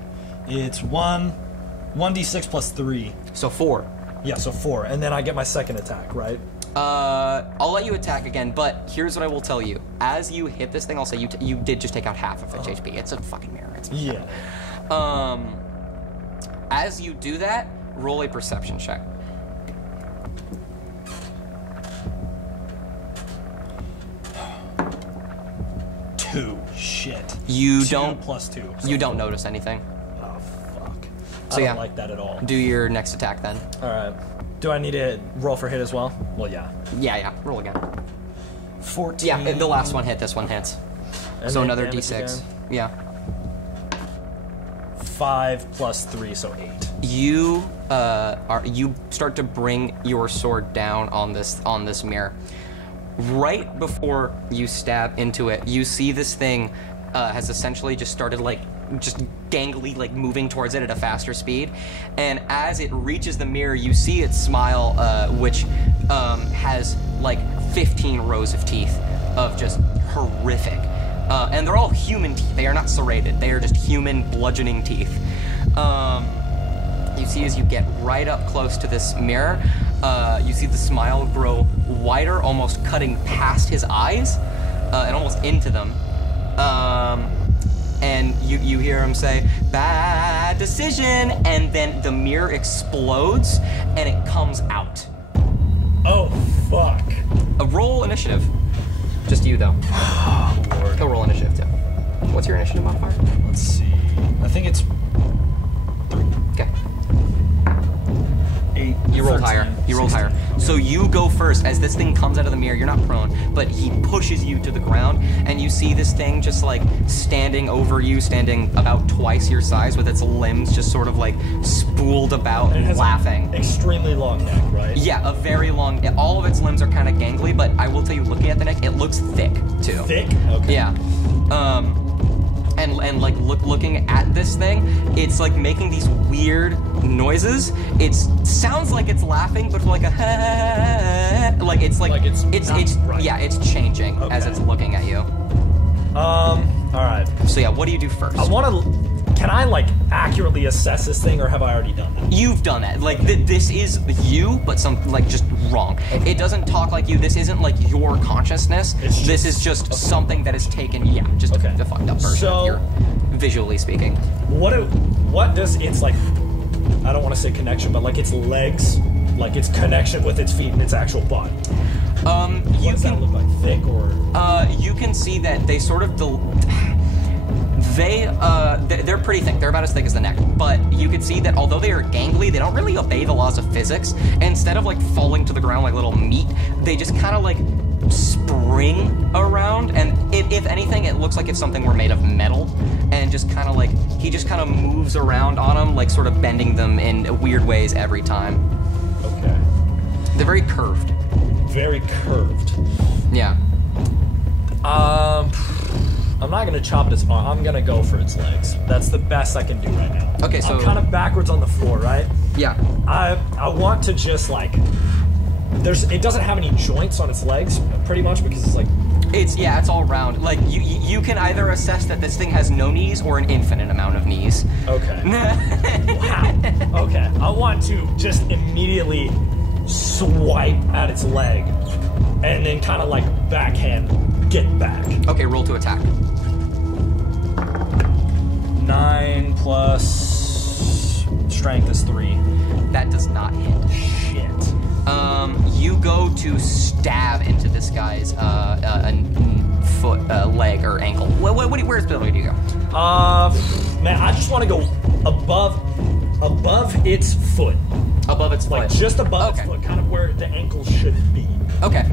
It's 1d6 plus 3. So 4. Yeah, so 4. And then I get my second attack, right? I'll let you attack again, but here's what I will tell you. As you hit this thing, I'll say you did just take out half of its HP. It's a fucking mirror. Yeah. As you do that, roll a perception check. 2. Shit. You 2 don't plus 2. So You don't notice anything. Oh, fuck. So I yeah. don't like that at all. Do your next attack then. Alright. Do I need to roll for hit as well? Well, yeah. Yeah. Roll again. 14. Yeah, the last one hit. This one hits. And So then another damage D6. again. Yeah. 5 plus 3, so 8. You start to bring your sword down on this mirror. Right before you stab into it, you see this thing has essentially just started like just gangly, like moving towards it at a faster speed. And as it reaches the mirror, you see its smile, which has like 15 rows of teeth of just horrific. And they're all human teeth. They are not serrated. They are just human bludgeoning teeth. You see as you get right up close to this mirror, you see the smile grow wider, almost cutting past his eyes and almost into them. And you hear him say, "Bad decision," and then the mirror explodes and it comes out. Oh, fuck. A roll initiative. Just you, though. Oh, Lord. A roll initiative, too. What's your initiative modifier? Let's see. I think it's 3. Okay. 8. You rolled 13, higher. You rolled 16. higher. So you go first as this thing comes out of the mirror. You're not prone, but he pushes you to the ground, and you see this thing just like standing over you, standing about twice your size, with its limbs just sort of like spooled about, And it has laughing. an extremely long neck, right? Yeah, a very long. All of its limbs are kind of gangly, but I will tell you, looking at the neck, it looks thick too. Thick? Okay. Yeah. And like looking at this thing, it's like making these weird noises. It sounds like it's laughing, but like a like it's Like it's not right. yeah, it's changing as Okay. it's looking at you. All right. So yeah, what do you do first? I want to. Can I like accurately assess this thing, or have I already done that? You've done that. Like this is you, but some like just wrong. Okay. It doesn't talk like you. This isn't like your consciousness. It's This just- is just something that is taken. Yeah, just Okay. a fucked up version. So- You're visually speaking. What does its like? I don't want to say connection, but like its legs, like its connection with its feet and its actual body. You What does that look like? Thick or? You can see that they sort of they're pretty thick. They're about as thick as the neck. But you can see that although they are gangly, they don't really obey the laws of physics. Instead of like falling to the ground like little meat, they just kind of like spring around. And if anything, it looks like if something were made of metal, and just kind of like he just kind of moves around on them, like sort of bending them in weird ways every time. Okay. They're very curved. Very curved. Yeah. I'm not gonna chop its arm. I'm gonna go for its legs. That's the best I can do right now. Okay, so I'm kind of backwards on the floor, right? yeah. I want to just like. It doesn't have any joints on its legs, pretty much, because it's like. It's all round. Like you can either assess that this thing has no knees or an infinite amount of knees. Okay. Wow. Okay. I want to just immediately swipe at its leg, and then kind of like backhand get back. Okay, roll to attack. 9 plus strength is 3. That does not hit. Shit. You go to stab into this guy's foot, leg, or ankle. Where's Billy? Do you go? Man, I just want to go above its foot, Above its like foot. just above Okay. its foot, kind of where the ankle should be. Okay.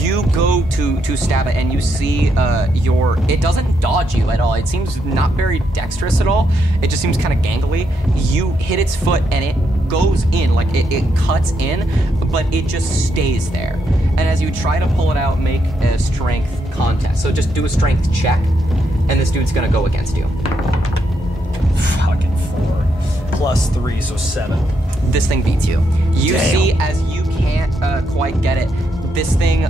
You go to stab it, and you see it doesn't dodge you at all. It seems not very dexterous at all. It just seems kind of gangly. You hit its foot, and it goes in, like it cuts in, but it just stays there. And as you try to pull it out, make a strength contest. So just do a strength check, and this dude's gonna go against you. Fucking 4 plus 3, so 7. This thing beats you. You Damn. see, as you can't quite get it, this thing,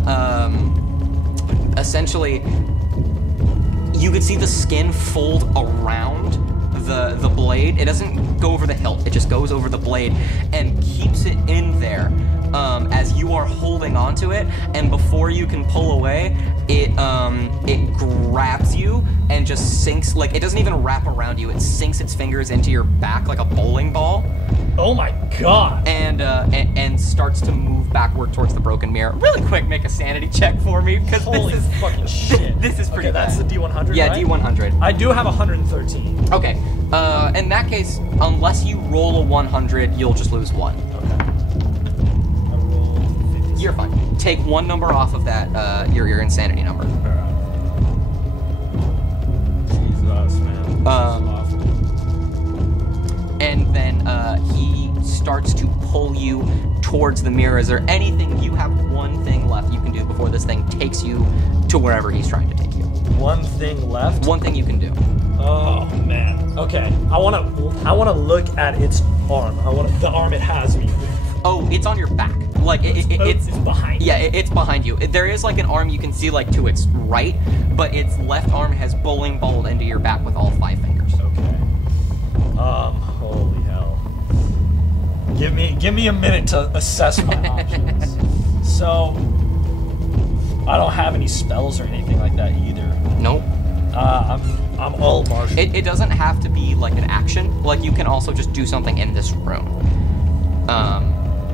essentially, you could see the skin fold around the blade. It doesn't go over the hilt, it just goes over the blade and keeps it in there as you are holding onto it, and before you can pull away, it grabs you and just sinks, like it doesn't even wrap around you, it sinks its fingers into your back like a bowling ball. Oh my god. And starts to move backward towards the broken mirror. Really quick, make a sanity check for me, because Holy this is fucking shit. this is pretty Okay, that's the bad. D100, Yeah, right? D100. I do have 113. Okay. In that case, unless you roll a 100, you'll just lose 1. Okay. I rolled 50. You're fine. Take 1 number off of that, your insanity number. Alright. Jesus, man. Awful. And then he starts to pull you towards the mirror. Is there anything, you have one thing left you can do before this thing takes you to wherever he's trying to take you? one thing left. One thing you can do. Oh man. Okay. I wanna look at its arm. The arm it has me. Oh, it's on your back. Like it's behind. Yeah, it's behind you. There is like an arm you can see like to its right, but its left arm has bowling balled into your back with all 5 fingers. Okay. Holy hell. Give me a minute to assess my options. So, I don't have any spells or anything like that either. Nope. I'm all martial. It doesn't have to be like an action. Like you can also just do something in this room.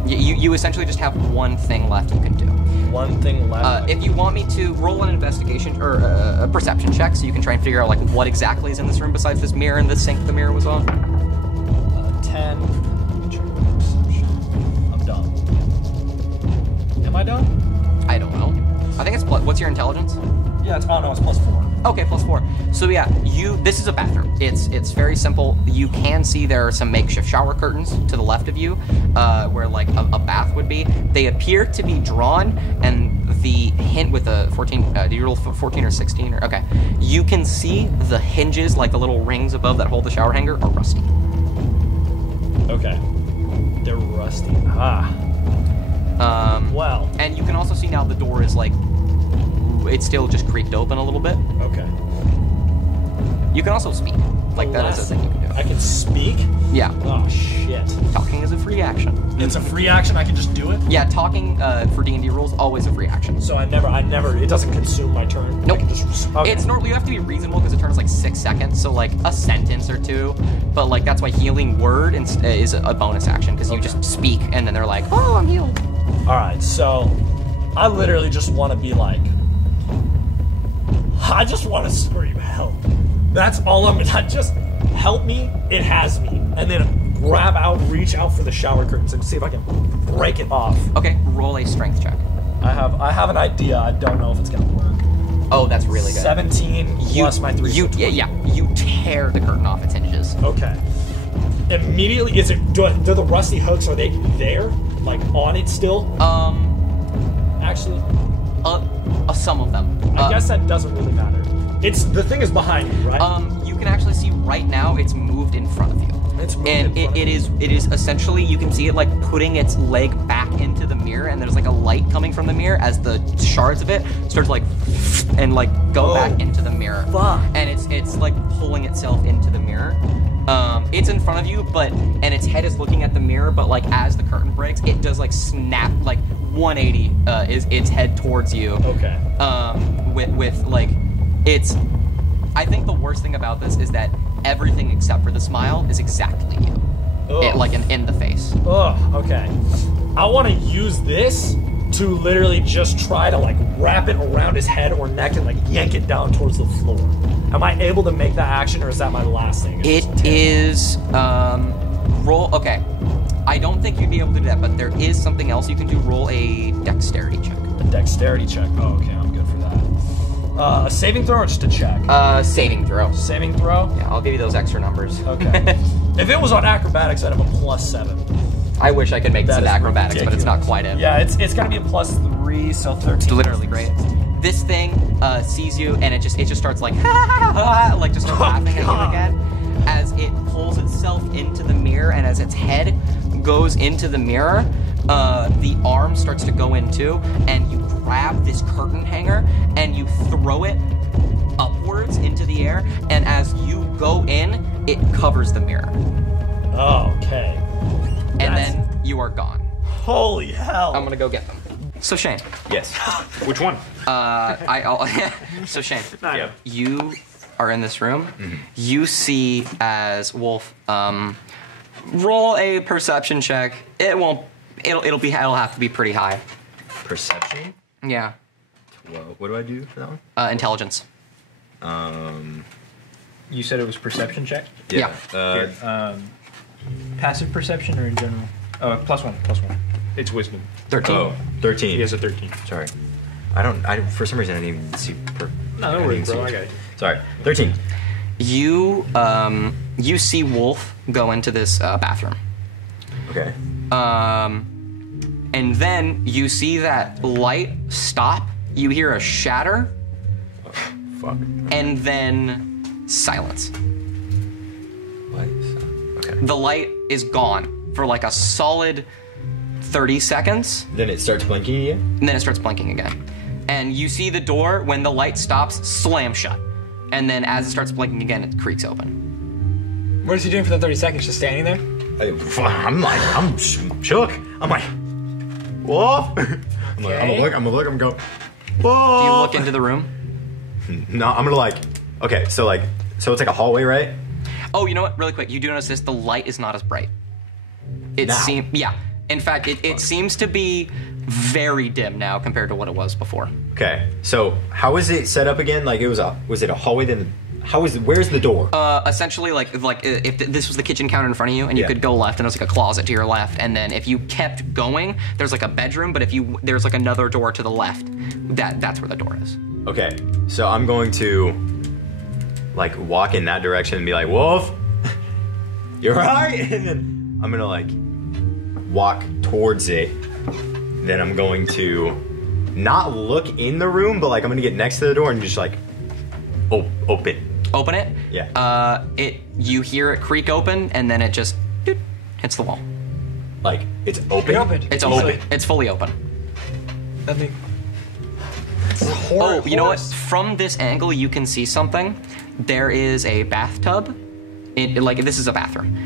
You essentially just have one thing left you can do. One thing left. If you want me to roll an investigation or a perception check, so you can try and figure out like what exactly is in this room besides this mirror and the sink the mirror was on. 10. I'm done. Am I done? I don't know. I think it's what's your intelligence? Yeah, it's +4. Okay, +4. So yeah, this is a bathroom. It's very simple. You can see there are some makeshift shower curtains to the left of you, where like a bath would be. They appear to be drawn, and the hint with a 14. Do you roll 14 or 16? Or okay, you can see the hinges, like the little rings above that hold the shower hanger, are rusty. Okay, they're rusty. Well. And you can also see now the door is like. It's still just creaked open a little bit. Okay. You can also speak. Like that is a thing you can do. I can speak? Yeah. Oh shit. Talking is a free action. It's a free action, I can just do it? Yeah, talking for D&D rules always a free action. So I never it doesn't consume my turn. Nope. I can just, okay. It's normally you have to be reasonable because the turn is like 6 seconds, so like a sentence or two. But like that's why healing word is a bonus action because you just speak and then they're like, oh, I'm healed. Alright, so I literally just want to be like, I just want to scream help. That's all I just help me, it has me. And then reach out for the shower curtains and see if I can break it off. Okay, roll a strength check. I have an idea, I don't know if it's gonna work. Oh, that's really good. 17 plus my 3. Yeah, you tear the curtain off its hinges. Okay. Immediately, do the rusty hooks, are they there? Like on it still? Actually, some of them. I guess that doesn't really matter. The thing is behind you, right? You can actually see right now it's moved in front of you. It's moved and in front of you. it is essentially you can see it like putting its leg back into the mirror, and there's like a light coming from the mirror as the shards of it start to like and like go back into the mirror. Fuck. And it's like pulling itself into the mirror. It's in front of you, and its head is looking at the mirror, but like as the curtain breaks, it does like snap like 180 is its head towards you. Okay. With like it's. I think the worst thing about this is that everything except for the smile is exactly you. It, like in the face. Oh, okay. I want to use this to literally just try to like wrap it around his head or neck and like yank it down towards the floor. Am I able to make that action, or is that my last thing? It is roll. Okay, I don't think you'd be able to do that, but there is something else you can do. Roll a dexterity check. A dexterity check. Oh, okay, I'm good for that. A saving throw or just a check? Saving throw. Saving throw? Yeah, I'll give you those extra numbers. Okay. If it was on acrobatics, I'd have a +7. I wish I could make this in acrobatics, ridiculous. But it's not quite it. Yeah, it's gonna be a +3, so 13. It's literally great. This thing sees you, and it just starts like like just laughing at you again as it pulls itself into the mirror, and as its head goes into the mirror, the arm starts to go in too, and you grab this curtain hanger and you throw it upwards into the air, and as you go in, it covers the mirror. Okay. And then you are gone. Holy hell! I'm gonna go get them. So Shane. Yes. Which one? So Shane. Yeah. You are in this room. Mm-hmm. You see as Wolf roll a perception check. It'll have to be pretty high. Perception? Yeah. Well, what do I do for that one? Intelligence. You said it was perception check? Yeah. Passive perception or in general? +1. It's wisdom. 13. Oh, 13. He has a 13. Sorry. For some reason I didn't even see. No worries, bro. I got it. Sorry. 13. You see Wolf go into this bathroom. Okay. And then you see that light stop. You hear a shatter. fuck. And then silence. What? Okay. The light is gone for like a solid 30 seconds. Then it starts blinking again? And then it starts blinking again. And you see the door, when the light stops, slam shut. And then as it starts blinking again, it creaks open. What is he doing for the 30 seconds? Just standing there? I'm shook. I'm like, Wolf. I'm gonna look, I'm going, Wolf. Do you look into the room? No, I'm gonna like, okay, so it's like a hallway, right? Oh, you know what? Really quick, you do notice this. The light is not as bright. It seems, yeah. In fact, it seems to be very dim now compared to what it was before. Okay, so how is it set up again? Like was it a hallway then? Where's the door? Essentially, like if this was the kitchen counter in front of you, and you could go left, and there's like a closet to your left, and then if you kept going, there's like a bedroom, but there's like another door to the left. That's where the door is. Okay, so I'm going to like walk in that direction and be like, Wolf, you're right, and then I'm gonna like walk towards it. Then I'm going to not look in the room, but like I'm gonna get next to the door and just like open. Open it? Yeah. You hear it creak open, and then it just hits the wall. Like it's open. It's open. It's fully open. Nothing. Oh, you know what? From this angle, you can see something. There is a bathtub. Like this is a bathroom.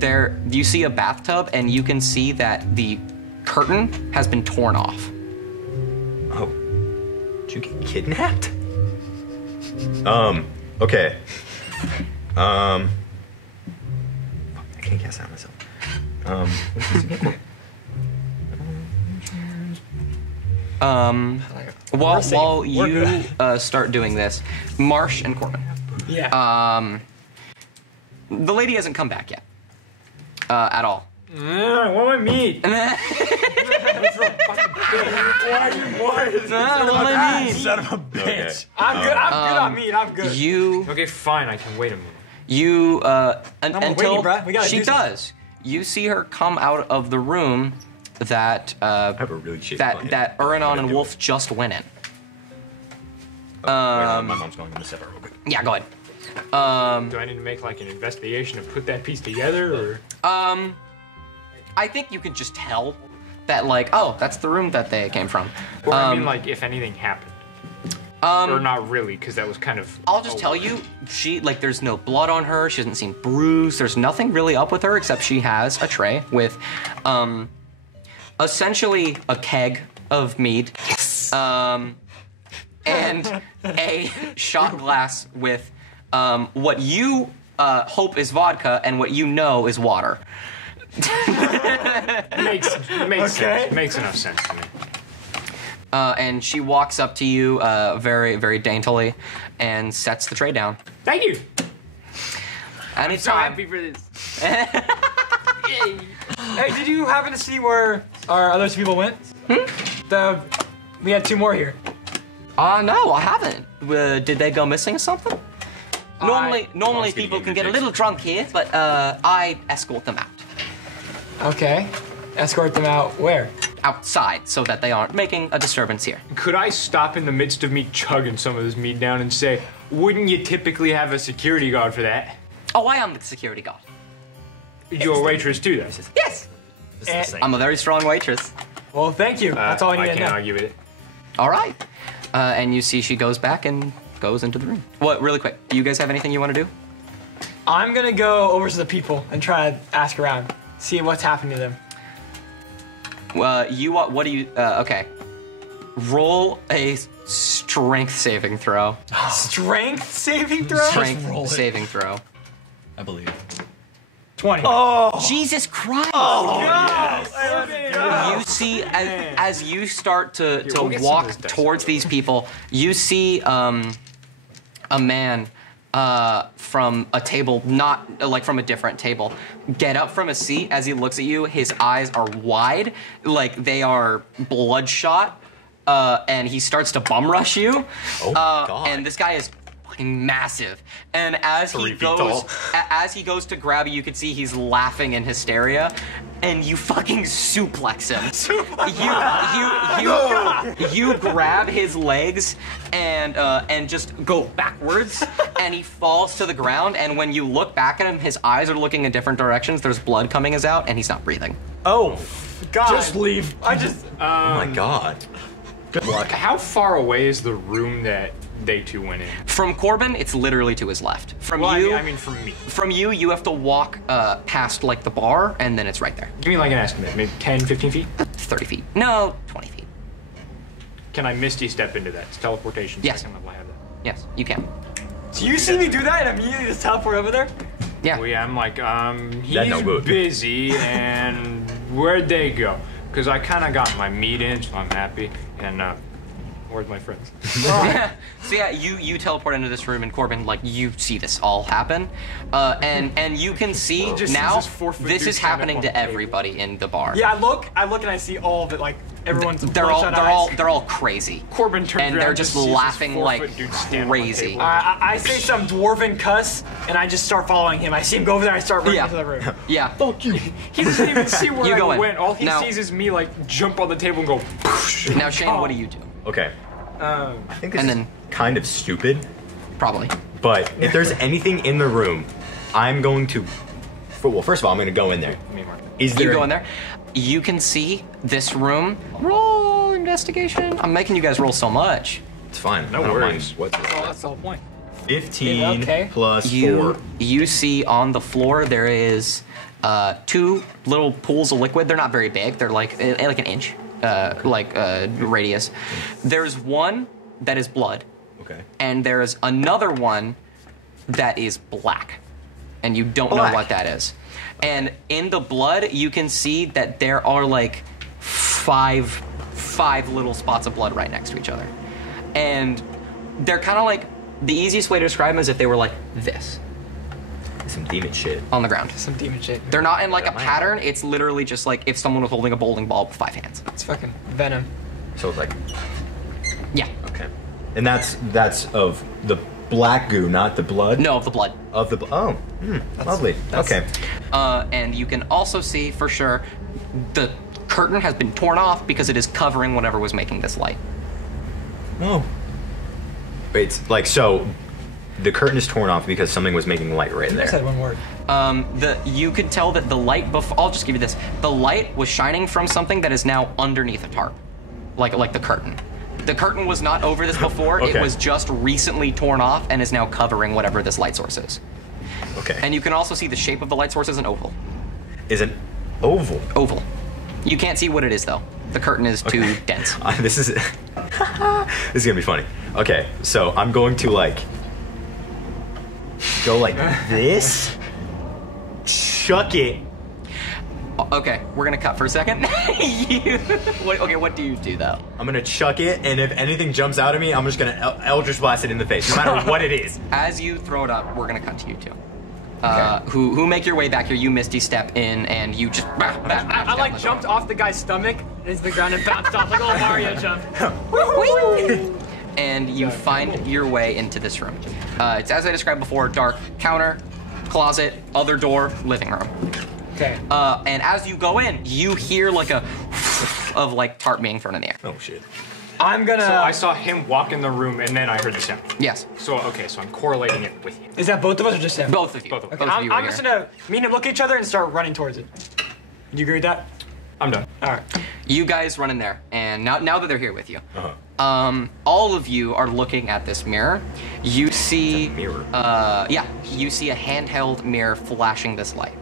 There you see a bathtub, and you can see that the curtain has been torn off. Oh, did you get kidnapped? Okay. I can't cast out myself. What is this again? While you start doing this, Marsh and Corbin. Yeah. The lady hasn't come back yet. At all. I want my meat. Son of a bitch. Okay. I'm good on meat. I'm good. Okay, fine. I can wait a minute. Until waiting, bruh. We gotta she do something. does. You see her come out of the room that I have a really shitty plan. that Urinon and Wolf just went in. My mom's going to step out real quick. Yeah, go ahead. Do I need to make like an investigation to put that piece together, or? I think you can just tell that, like, oh, that's the room that they came from. Or I mean, like, if anything happened. Or not really, because that was kind of. I'll just tell you, there's no blood on her. She doesn't seem bruised. There's nothing really up with her except she has a tray with, essentially a keg of mead. Yes. And a shot glass with, what you hope is vodka and what you know is water. Makes sense. Makes enough sense to me. And she walks up to you very, very daintily and sets the tray down. Thank you. Anytime. I'm so happy for this. Hey, did you happen to see where our other two people went? We had two more here. No, I haven't. Did they go missing or something? Normally gonna people give can you get a a little drunk here, but I escort them out. Okay. Escort them out where? Outside, so that they aren't making a disturbance here. Could I stop in the midst of me chugging some of this meat down and say, wouldn't you typically have a security guard for that? Oh, I am the security guard. You're a waitress too, though. Yes. I'm a very strong waitress. Well, thank you. That's all I need I to can't know. argue with it. All right. And you see she goes back and goes into the room. What, really quick, do you guys have anything you want to do? I'm gonna go over to the people and try to ask around, see what's happening to them. What do you, okay. Roll a strength saving throw. Strength saving throw? Strength saving throw. I believe. 20. Oh! Jesus Christ! Oh, yes. You see, as you start to walk towards these people, you see a man from a table, not like from a different table, get up from a seat. As he looks at you, his eyes are wide, like they are bloodshot, and he starts to bum rush you. Oh, God. And this guy is fucking massive. And as he 3 feet tall. as he goes to grab you, you can see he's laughing in hysteria, and you fucking suplex him. You grab his legs and just go backwards, and he falls to the ground. And when you look back at him, his eyes are looking in different directions. There's blood coming out, and he's not breathing. Oh, God. just leave. I just. Oh my god. Good luck. How far away is the room that they two went in? From Corbin, it's literally to his left. From Well, you, I mean from me. From you, you have to walk past like the bar, and then it's right there. Give me like an estimate, maybe 10, 15 feet? 30 feet. No, 20 feet. Can I Misty step into that? It's teleportation. Yes. Second level, I have that. Yes, you can. Do you see me do that and immediately just teleport over there? Yeah. Well, yeah, I'm like, he's That no good. busy, and where'd they go? Because I kind of got my meat in, so I'm happy. And where's my friends? So yeah, you teleport into this room, and Corbin, like, you see this all happen, and you can see Just now sees this 4-foot this dude is stand up happening on to the table. everybody in the bar. Yeah, I look and I see all of it. Like everyone's bloodshot eyes. they're all crazy, Corbin turns and around they're and just sees this laughing 4-foot like dude stand up on the crazy. table. I say some dwarven cuss and I just start following him. I see him go over there. I start running Yeah. into the room. Yeah. Fuck you. He doesn't even see where You I go in. went. All he Now- sees is me like jump on the table and go. Now Shane, what do you do? Okay. I think this And is then- kind of stupid, Probably. but if there's anything in the room, I'm going to. Well, first of all, I'm going to go in there. Me, Mark. Is there? You go in there. You can see this room. Roll investigation. I'm making you guys roll so much. It's fine. No I don't worries. mind what's Oh, that's the whole point. 15 Okay. plus 4. You see on the floor there is 2 little pools of liquid. They're not very big. They're like an inch, radius. There's one that is blood, Okay. and there's another one that is black, and you don't Black. know what that is. And in the blood, you can see that there are like five little spots of blood right next to each other, and they're kind of like, the easiest way to describe them is if they were like this Some demon shit. on the ground. Some demon shit. They're not in like a Yeah, pattern. It's literally just like if someone was holding a bowling ball with 5 hands. It's fucking venom. So it's like, Yeah. okay. And that's of the black goo, not the blood? No, of the blood. Of the lovely. Okay. And you can also see for sure the curtain has been torn off because it is covering whatever was making this light. Oh. It's like, so the curtain is torn off because something was making light right I said there. one word. You could tell that the light before. I'll just give you this. The light was shining from something that is now underneath a tarp, like the curtain. The curtain was not over this before. Okay. It was just recently torn off and is now covering whatever this light source is. Okay. And you can also see the shape of the light source is an oval. Is an oval. Oval. You can't see what it is though. The curtain is too dense. This is this is gonna be funny. Okay, so I'm going to like go like this, chuck it. Okay, we're gonna cut for a second. What do you do though? I'm gonna chuck it, and if anything jumps out at me, I'm just gonna Eldritch Blast it in the face, no matter what it is. As you throw it up, we're gonna cut to you two. Who make your way back here? You Misty step in, and you just. I like jumped off the guy's stomach into the ground and bounced off like a little Mario jump. And you find your way into this room. It's as I described before: dark counter, closet, other door, living room. Okay. And as you go in, you hear like a of like tarp being thrown in the air. Oh shit. I'm gonna. So I saw him walk in the room, and then I heard the sound. Yes, So okay, so I'm correlating it with you. Is that both of us or just him? both of you. Both of us. Both of you are I'm just here. gonna me and him look at each other and start running towards it. Do you agree with that? I'm done. All right. You guys run in there, and now that they're here with you, Uh-huh. all of you are looking at this mirror. You see, It's a mirror. yeah, you see a handheld mirror flashing this light.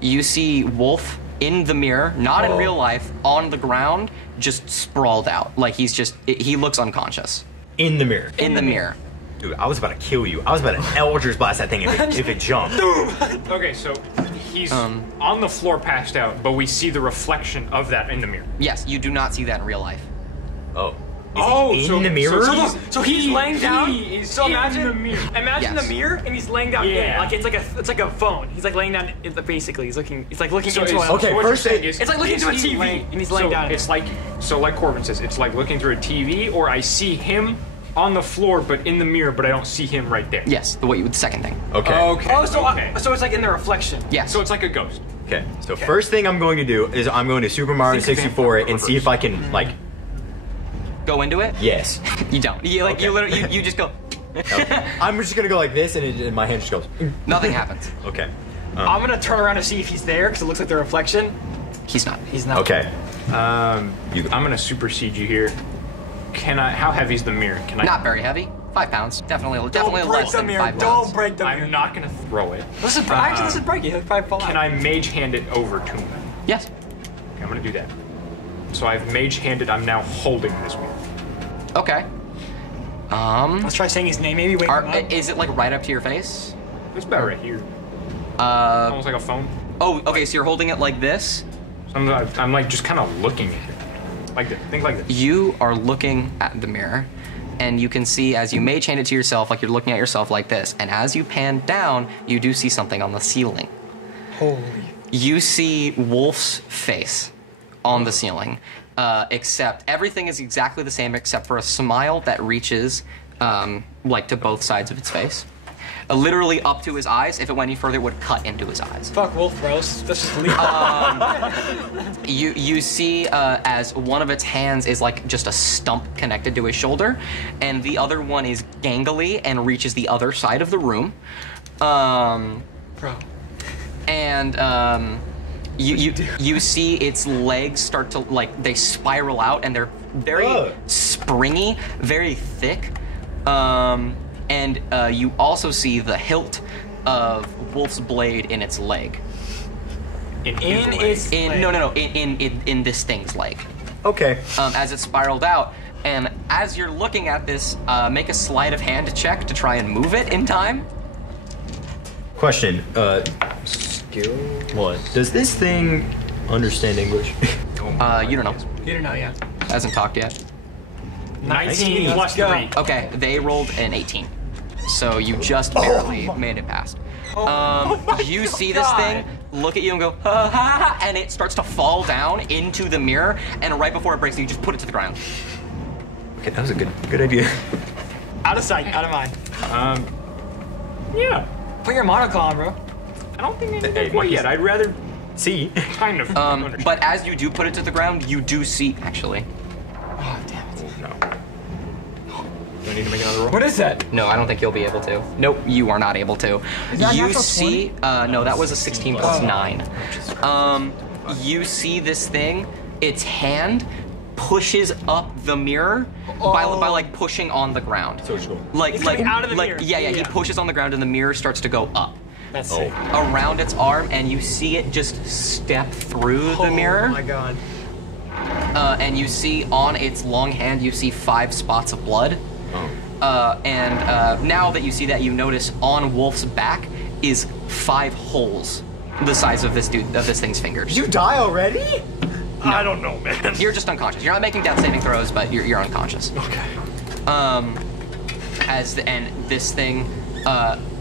You see Wolf in the mirror, not in Oh. real life, on the ground, just sprawled out, like he looks unconscious In the mirror. in the mirror. Dude, I was about to kill you. I was about to Eldritch Blast that thing if it jumped. Okay, so he's on the floor passed out, but we see the reflection of that in the mirror. Yes, you do not see that in real life. Oh. Is he in the mirror? So he's laying down. He is So in imagine the mirror. Imagine Yes. the mirror, and he's laying down. Yeah. In, like it's like a phone. He's like laying down. Basically, he's looking. It's like looking So into it's- a. Okay, what you're first saying it- is, It's like looking is into a he TV, and he's laying so down in It's it. like Corbin says, it's like looking through a TV, or I see him on the floor, but in the mirror, but I don't see him right there. Yes, the second thing. Okay. Okay. Oh, so okay. so it's like in the reflection. Yes. So it's like a ghost. Okay. So first thing I'm going to do is I'm going to Super Mario 64 and see if I can like. Go into it? Yes. You don't. You like Okay. you literally you just go. Okay. I'm just gonna go like this, and my hand just goes. Nothing happens. Okay. I'm gonna turn around to see if he's there because it looks like the reflection. He's not. He's not. Okay. I'm gonna supersede you here. Can I? How heavy is the mirror? Can I? Not very heavy. 5 pounds. Definitely Don't break less the than mirror. 5 Don't pounds. break the mirror. I'm not gonna throw it. This is actually this is breaking. He'll probably fall Can out. I mage hand it over to him? Yes. Okay, I'm gonna do that. So I've mage handed. I'm now holding this one. Okay. Let's try saying his name. Maybe wake him up. Is it like right up to your face? It's about right here. Almost like a phone. Oh, okay. So you're holding it like this. So I'm like just kind of looking at it. Like this. Think like this. You are looking at the mirror, and you can see as you mage hand it to yourself, like you're looking at yourself like this. And as you pan down, you do see something on the ceiling. Holy. You see Wolf's face on the ceiling, except everything is exactly the same except for a smile that reaches like to both sides of its face. Literally up to his eyes. If it went any further, it would cut into his eyes. Fuck Wolf, bro. Let's just leave. You see as one of its hands is like just a stump connected to his shoulder, and the other one is gangly and reaches the other side of the room. Bro. And you see its legs start to like they spiral out, and they're very springy, very thick. And you also see the hilt of Wolf's blade in its leg. In this thing's leg. Okay. As it spiraled out, and as you're looking at this, make a sleight of hand check to try and move it in time. Question. Skill. What? Does this thing understand English? You don't know. You don't know yet. Hasn't talked yet. 19 plus go. 3. Okay, they rolled an 18. So you just barely made it past. You see this thing, look at you and go, ha, ha, ha, and it starts to fall down into the mirror, and right before it breaks, you just put it to the ground. Okay, that was a good idea. Out of sight, out of mind. Yeah. Put your monocle on, bro. I don't think I did Hey, that quite yet. I'd rather See. kind of. understand. But as you do put it to the ground, you do see, actually. Oh, damn it. No. Do I need to make another roll? What is that? No, I don't think you'll be able to. Nope, you are not able to. that a You natural see, no, that was a 16 plus 9. You see this thing, its hand pushes up the mirror by like pushing on the ground. So it's cool. Like, It's coming out of the mirror. Yeah, he Yeah. pushes on the ground and the mirror starts to go up That's sick. around its arm, and you see it just step through the mirror. Oh my god. And you see on its long hand, you see 5 spots of blood. And now that you see that, you notice on Wolf's back is 5 holes the size of this thing's fingers. You die already? I don't know, man. You're just unconscious. You're not making death saving throws, but you're unconscious. Okay. And this thing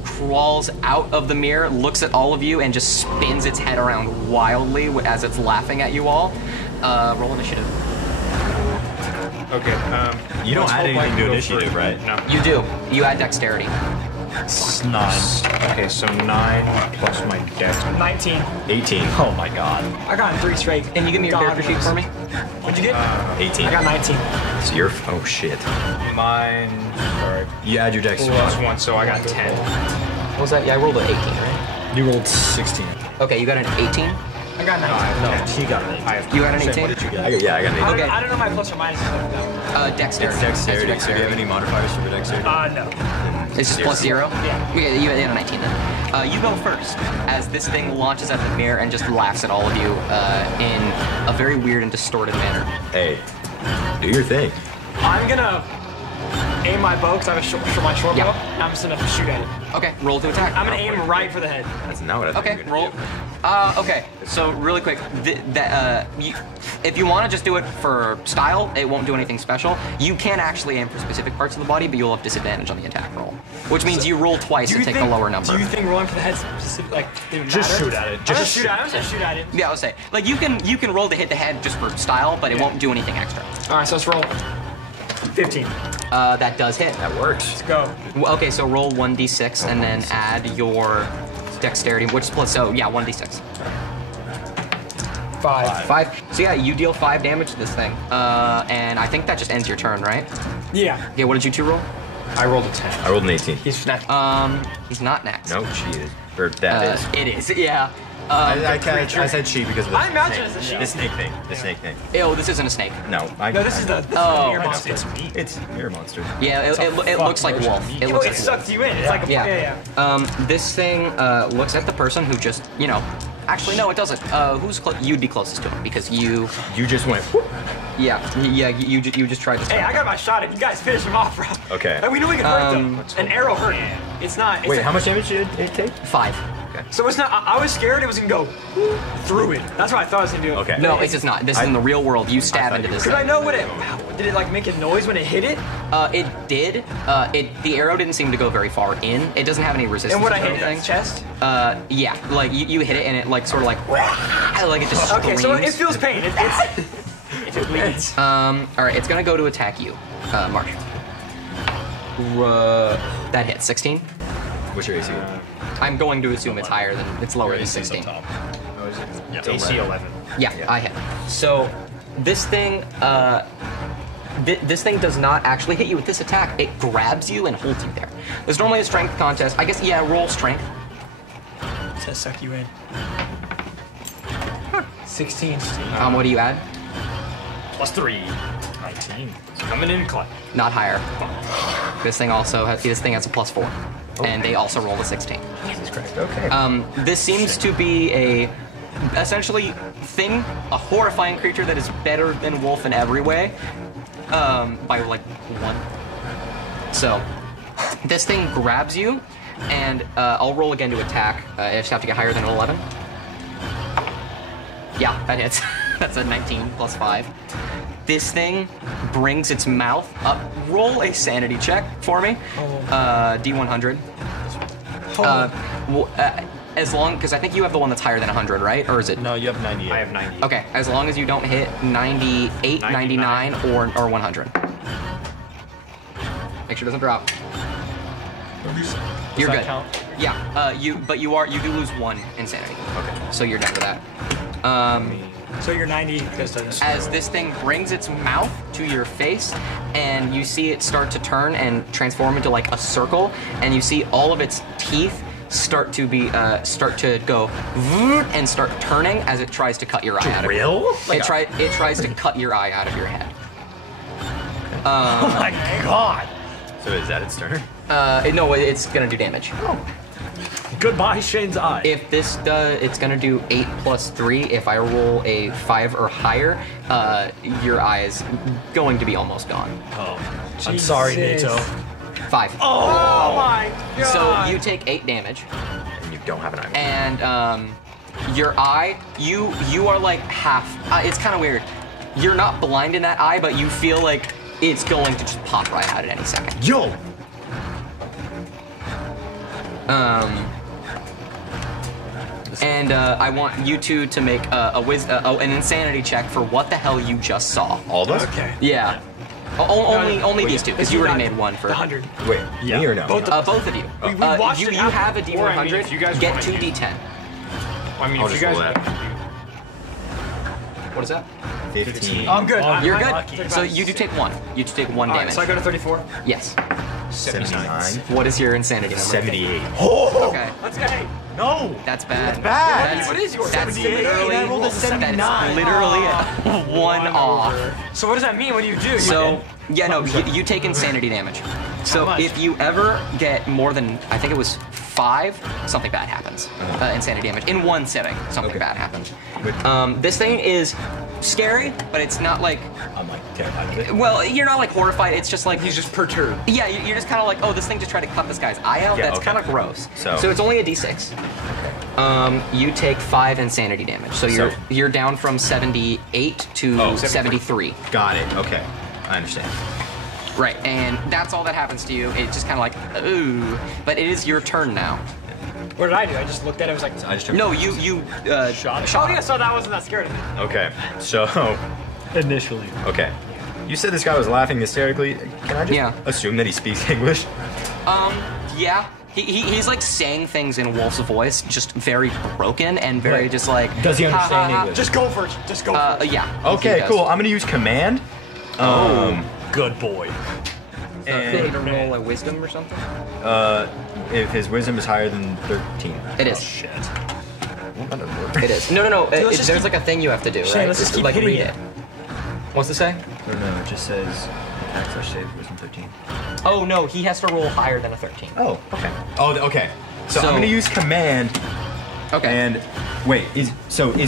crawls out of the mirror, looks at all of you, and just spins its head around wildly as it's laughing at you all. Roll initiative. Okay. You don't let's add hope I anything can to go initiative, first. right? No. You do. You add dexterity. 9. Okay, so 9 plus my dex. 19. 18. Oh my god. I got 3 straight. Can you give me your character sheet for me? What'd you get? 18. I got 19. So you're. Oh shit. Mine. Sorry. You add your dex. Plus 1, so I got 10. What was that? Yeah, I rolled an 18, right? You rolled 16. Okay, you got an 18? I got 19. No, he got an 8. I have. You got an What 18? did you get? I got an 18. Okay. I don't know my plus or minus. Dexterity. It's dexterity. That's So do you have any modifiers for your dexterity? No. It's just plus 0? Yeah. Okay, you had a 19 then. You go first, as this thing launches at the mirror and just laughs at all of you in a very weird and distorted manner. Hey, do your thing. I'm gonna aim my bow because I have my short Yeah. bow. And I'm just gonna shoot at it. Okay, roll to attack. I'm gonna aim right for the head. That's not what I thought Okay, you were gonna roll. Okay, so really quick, if you want to just do it for style, it won't do anything special. You can actually aim for specific parts of the body, but you'll have disadvantage on the attack roll, which means you roll twice to take the lower number. Do you think rolling for the head specific, like didn't Just matter? shoot at it. I'm Just gonna shoot at it. I'm just gonna shoot at it. Yeah, I'll say, like you can roll to hit the head just for style, but it won't do anything extra. All right, so let's roll. 15. That does hit. That works. Let's go. Well, okay, so roll 1d6 and then add your dexterity, which is plus, so yeah, 1d6. 5. 5. So yeah, you deal 5 damage to this thing. And I think that just ends your turn, right? Yeah. Okay, what did you two roll? I rolled a 10. I rolled an 18. He's next. He's not next. No, she is. Or that is. It is, yeah. I said she because of the I imagine it's a she. The snake thing. The snake thing. Oh, this isn't a snake. No, No, this is the Oh. mirror monster. It's me. It's mirror monster. Yeah, it looks like wolf. It Oh, looks it like wolf. sucks you in. It's like a Yeah. This thing looks at the person who just, you know, actually no, it doesn't. Who's you'd be closest to him because you. You just went. Whoop. Yeah, you just tried to. Hey, I got my shot at you guys. Finish him off, bro. Okay. And we knew we could hurt them. An arrow hurt. It's not. It's Wait, a- how much damage did it take? 5. Okay. So it's not. I was scared it was gonna go through it. That's what I thought it was gonna do. Okay. No, it's just not. This is in the real world. You stab thought into you this. Because I thing. know what it. Did it like make a noise when it hit it? It did. The arrow didn't seem to go very far in. It doesn't have any resistance. And what I or hit it in anything. the chest? Yeah, like you hit it and it like sort of like it just Okay, so it screams. feels pain. If it bleeds. All right, it's gonna go to attack you, Mark. That hits 16. What's your AC? I'm going to assume it's higher than it's lower than 16. AC 11. Yeah, I hit. So this thing, this thing does not actually hit you with this attack. It grabs you and holds you there. There's normally a strength contest. I guess yeah, roll strength. To suck you in. 16. What do you add? Plus 3. 19. Coming in clutch. Not higher. This thing also has a plus 4, and they also rolled a 16. Jesus Christ. Okay. This seems to be a essentially a horrifying creature that is better than wolf in every way, by like 1. So this thing grabs you, and I'll roll again to attack. I just have to get higher than an 11. Yeah, that hits. That's a 19 plus 5. This thing brings its mouth up. Roll a sanity check for me. D100. As long, because I think you have the one that's higher than 100, right? Or is it? No, you have 98. I have 90. Okay, as long as you don't hit 98, 99, or 100. Make sure it doesn't drop. You're that good. count? Yeah, you do lose 1 insanity. Okay. So you're down to that. So you're 90. As this thing brings its mouth to your face, and you see it start to turn and transform into like a circle, and you see all of its teeth start to go and start turning as it tries to cut your eye out of your head. It tries to cut your eye out of your head. Oh my god. So is that its turn? No, it's gonna do damage. Goodbye, Shane's eye. If this does, it's gonna do 8 plus 3. If I roll a 5 or higher, your eye is going to be almost gone. Oh, I'm sorry, Nito. 5. Oh my god. So you take 8 damage, And you don't have an eye. and your eye, you are like half. It's kind of weird. You're not blind in that eye, but you feel like it's going to just pop right out at any second. Yo! And I want you two to make an insanity check for what the hell you just saw. All of us? Okay. Yeah. Only these two, because you already made one for. 100. Wait, me or no? Both Both of you. We watched you it have a happen. D100. Or, I mean, if you guys get 2 D10. I mean, I'll just roll that. What is that? 15. I'm good. You're I'm good. lucky. So you do take 1. You take 1 Alright, damage. so I go to 34. Yes. 79. What is your insanity number? 78. Okay. Let's go. Hey, No! That's bad. bad. what is yours? That's 78. literally, I rolled a 79. That's literally one off. So what does that mean? What do you do? So, yeah, no, you take insanity damage. So much? if you ever get more than, I think it was 5, something bad happens. Insanity damage. In one setting, something bad happens. This thing is scary, but it's not like, I'm like terrified of it. well, you're not like horrified, it's just like, He's just perturbed. yeah, you're just kind of like, oh, this thing just tried to cut this guy's eye out? Yeah, That's okay. kind of gross. So it's only a d6. You take 5 insanity damage. So you're down from 78 to 73. Got it. Okay. I understand. Right, and that's all that happens to you. It's just kind of like, ooh. But it is your turn now. What did I do? I just looked at it. I was like, I just took No, you shot. oh yeah, so that wasn't that scared of me. Okay. So Initially. okay. You said this guy was laughing hysterically. Can I just assume that he speaks English? Yeah. He's like saying things in Wolf's voice, just very broken and very just like. Does he understand English? Just go for it. Just go for it. Yeah. Okay, cool. I'm gonna use command. Good boy. And roll a wisdom or something. If his wisdom is higher than 13. It is. Oh, shit. It is. No. There's like a thing you have to do, Shane, right? let's just keep like hitting read it. What's it say? No, it just says attack slash save wisdom 13. Oh no, he has to roll higher than a 13. Oh, okay. Oh, okay. So I'm gonna use command. Okay. And wait, is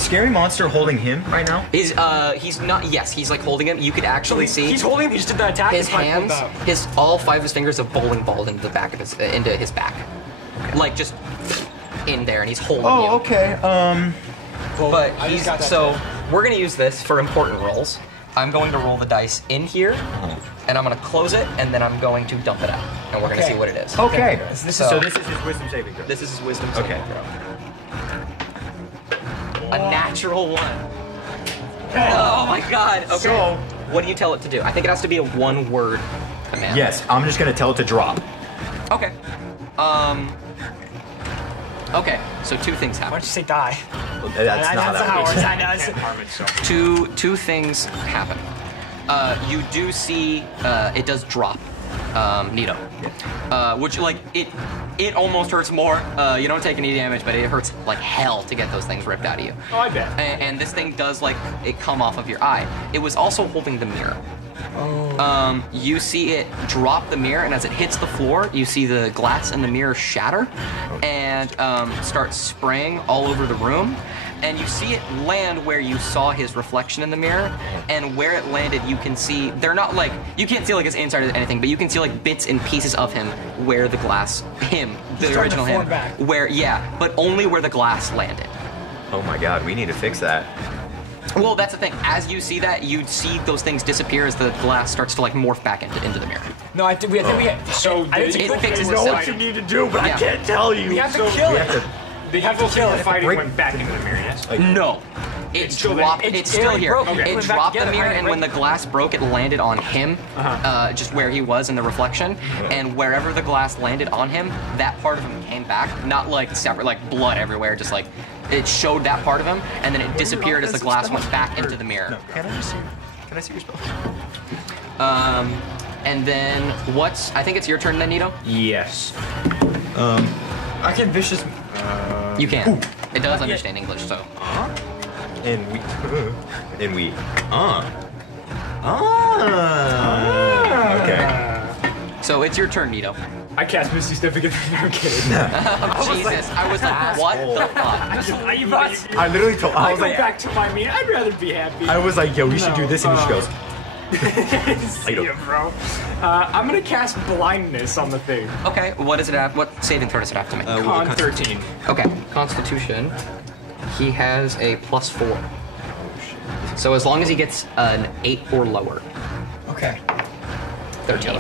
Scary Monster holding him right now? He's not. Yes, he's like holding him. You could actually see. He's holding him. He just did that attack. His hands, all 5 of his fingers have bowling balled into the back of into his back, like just in there, and he's holding you. Oh, okay. But we're gonna use this for important rolls. I'm going to roll the dice in here, and I'm gonna close it, and then I'm going to dump it out, and we're gonna see what it is. Okay. So this is his wisdom saving throw. This is his wisdom saving throw. A natural 1. Oh my god. Okay. So, what do you tell it to do? I think it has to be a 1-word command. Yes, I'm just gonna tell it to drop. Okay. Okay, so 2 things happen. Why don't you say die? That's not how that works. I know. Can't harm itself. Two things happen. You do see it does drop Nito, which like it almost hurts more. You don't take any damage, but it hurts like hell to get those things ripped out of you. Oh, I bet. And this thing does like it come off of your eye. It was also holding the mirror. You see it drop the mirror, and as it hits the floor, you see the glass in the mirror shatter and start spraying all over the room. And you see it land where you saw his reflection in the mirror, and where it landed, you can see they're not like you can't see like his inside or anything, but you can see like bits and pieces of him where the glass, the original him, where but only where the glass landed. Oh my god, we need to fix that. Well, that's the thing. As you see that, you see those things disappear as the glass starts to like morph back into the mirror. No, I think we So I it fixes I know itself. what you need to do, but Yeah. I can't tell you. We have to kill it. The evil thing of fighting went back into the mirror, yes? No. It still dropped. there? It's still here. broke. Okay. It Went back dropped the together, mirror, right? and when the glass broke, it landed on him, just where he was in the reflection. And wherever the glass landed on him, that part of him came back. Not like separate, like blood everywhere. Just like it showed that part of him, and then it disappeared as the glass went back into the mirror. No, can I see your spell? And then I think it's your turn then, Nito? Yes. I can vicious. You can. It does understand English, so. And we. Okay. So it's your turn, Nito. I cast Misty Step again. I'm kidding. Jesus, I was like, what the fuck? I literally told. I I was go like, back to my mean. I'd rather be happy. I was like, yo, we should do this, and he just goes. See ya, bro. I'm gonna cast blindness on the thing. Okay, what does it have? What saving throw does it have to make? Con 13. Okay, Constitution. He has a +4. So as long as he gets an 8 or lower. Okay. 13.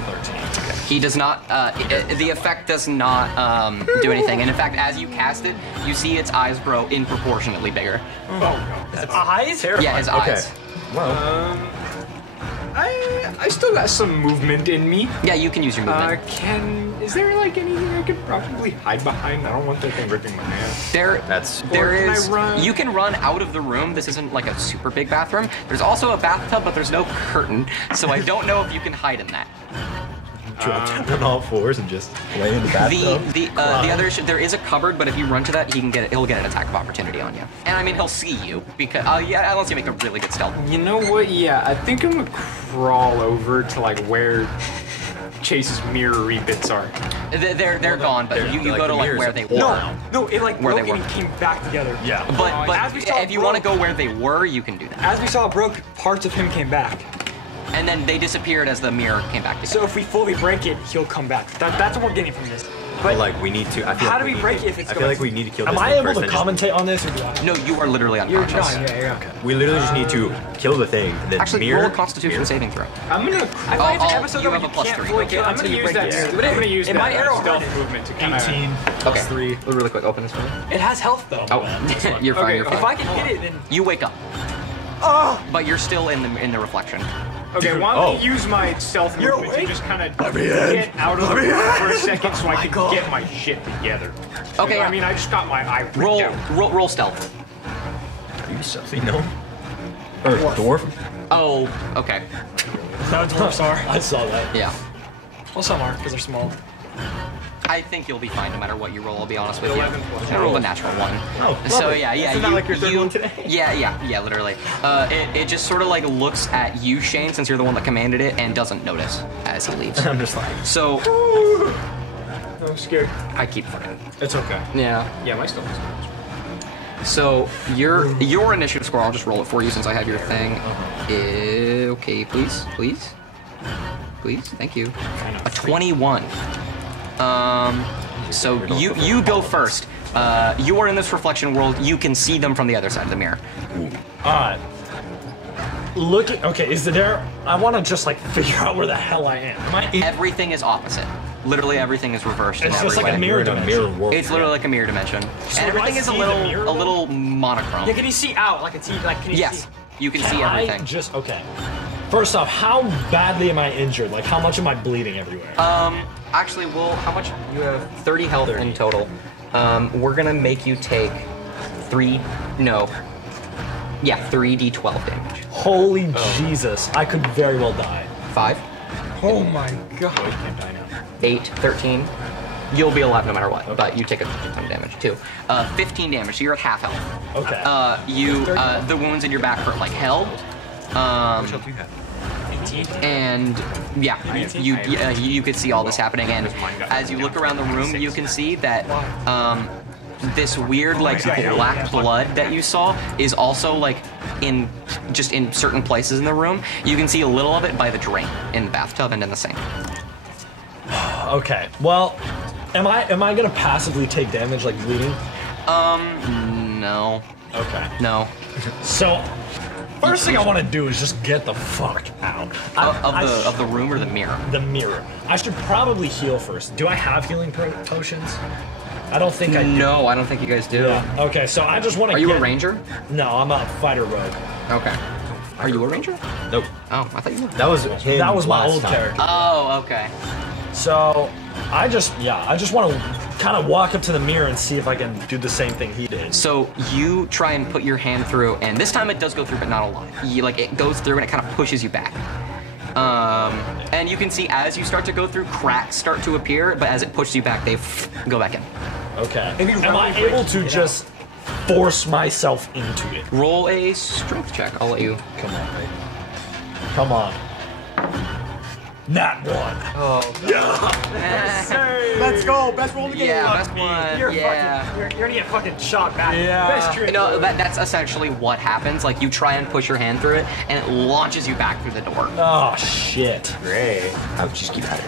He does not. The effect does not do anything. And in fact, as you cast it, you see its eyes grow inproportionately bigger. Oh no. Eyes? Yeah, his eyes. Well, I still got some movement in me. Yeah, you can use your movement. Is there like anything I could probably hide behind? I don't want that thing ripping my hand. There Can I is. run? You can run out of the room. This isn't like a super big bathroom. There's also a bathtub, but there's no curtain, so I don't know if you can hide in that. drop down on all fours and just lay in the bathtub. The other issue, there is a cupboard, but if you run to that, he'll get an attack of opportunity on you. And I mean, he'll see you because unless you make a really good stealth. You know what? Yeah, I think I'm gonna crawl over to like where Chase's mirror bits are. They're gone, but you like go to the like mirrors where are- they were. No, it like Where broke they and were. came back together. Yeah. But As we saw if you want to broke- go where they were, you can do that. As we saw it broke, parts of him came back. And then they disappeared as the mirror came back together. So if we fully break it, he'll come back. That's what we're getting from this. But like we need to. I feel How like do we need break to- it if it's I feel going like we need to kill this Am I thing able first to and just- commentate on this, or do I? No, you are literally You're unconscious. John, yeah. We literally just need to kill the thing. And then Actually, mirror, roll a Constitution saving throw. I'm gonna. I thought it's an episode you that have a you plus can't 3. fully kill I'm until gonna you use break that. it. I'm gonna use In that my arrow stealth heard it. movement to kind of. 18 plus 3. Really quick, open this for me. It has health though. Oh, you're fine. Okay, You're If fine. I can hit it, then You wake up, but you're still in the reflection. Okay, why don't you use my stealth movement to just kind of get out of the room for a second so I can get my shit together. Okay. I mean, I just got my eye ripped out. Roll stealth. Are you stealthy? No. Or dwarf? Oh, okay. That's what dwarfs are. I saw that. Yeah. Well, some are, because they're small. I think you'll be fine no matter what you roll, I'll be honest with you. 11 plus. I rolled a natural one. Oh, So lovely. yeah, Isn't that like your third one today? Yeah, literally. It just sort of like looks at you, Shane, since you're the one that commanded it, and doesn't notice as he leaves. I'm just like, So I'm scared. I keep forgetting. It's okay. Yeah. Yeah, my stealth is good. So your initiative score, I'll just roll it for you since I have your thing. Okay, please, thank you. A 21. So you go first. You are in this reflection world. You can see them from the other side of the mirror. Okay, is there? I want to just like figure out where the hell I am. Am I in? Everything is opposite. Literally everything is reversed. It's in just every like a way. mirror dimension. world. It's literally like a mirror dimension, So and do I everything is see the mirror a little monochrome. Yeah, can you see out like a T? Like, can you Yes, see? you can see everything. Okay. First off, how badly am I injured? Like, how much am I bleeding everywhere? Actually, how much? You have 30 health in total. We're gonna make you take 3d12 damage. Holy Jesus! I could very well die. 5, Oh my god. 8, 13. You'll be alive no matter what, but you take a ton of damage too. 15 damage, so you're at half health. Okay. The wounds in your back hurt like hell. Which health do you have? 18. And yeah, you could see all this happening. And as you look around the room, you can see that this weird like black blood that you saw is also like in certain places in the room. You can see a little of it by the drain in the bathtub and in the sink. Okay. Well, am I gonna passively take damage like bleeding? No. Okay. No. So, first thing I want to do is just get the fuck out Of the room or the mirror? the mirror. I should probably heal first. Do I have healing potions? I don't think I do. No, I don't think you guys do. Yeah. Okay, so I just want to. Are you a ranger? No, I'm a fighter rogue. Okay. Are you a ranger? Nope. Oh, I thought you were. That was him. That was my last old time. character. Oh, okay. So, I just want to kind of walk up to the mirror and see if I can do the same thing he did. So you try and put your hand through, and this time it does go through, but not a lot. It goes through and it kind of pushes you back. And you can see as you start to go through, cracks start to appear, but as it pushes you back, they go back in. Okay. Am I able to just force myself into it? Roll a strength check. I'll let you. Come on, baby. Come on. Nat 1. Oh. Let's go. Best roll of the game. Yeah, best one. You're Yeah. you're gonna get fucking shot back. Yeah. Best trick. No, that's essentially what happens. Like you try and push your hand through it, and it launches you back through the door. Oh, shit. Great. I would just keep at it.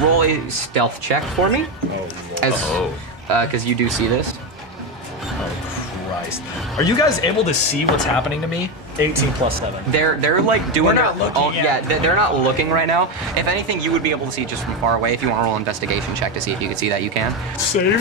Roll a stealth check for me, because you do see this. Oh, Christ. Are you guys able to see what's happening to me? 18 plus 7. They're like doing. We're not their looking own, yet. Yeah, they're not looking right now. If anything, you would be able to see just from far away. If you want to roll an investigation check to see if you can see that, you can. Save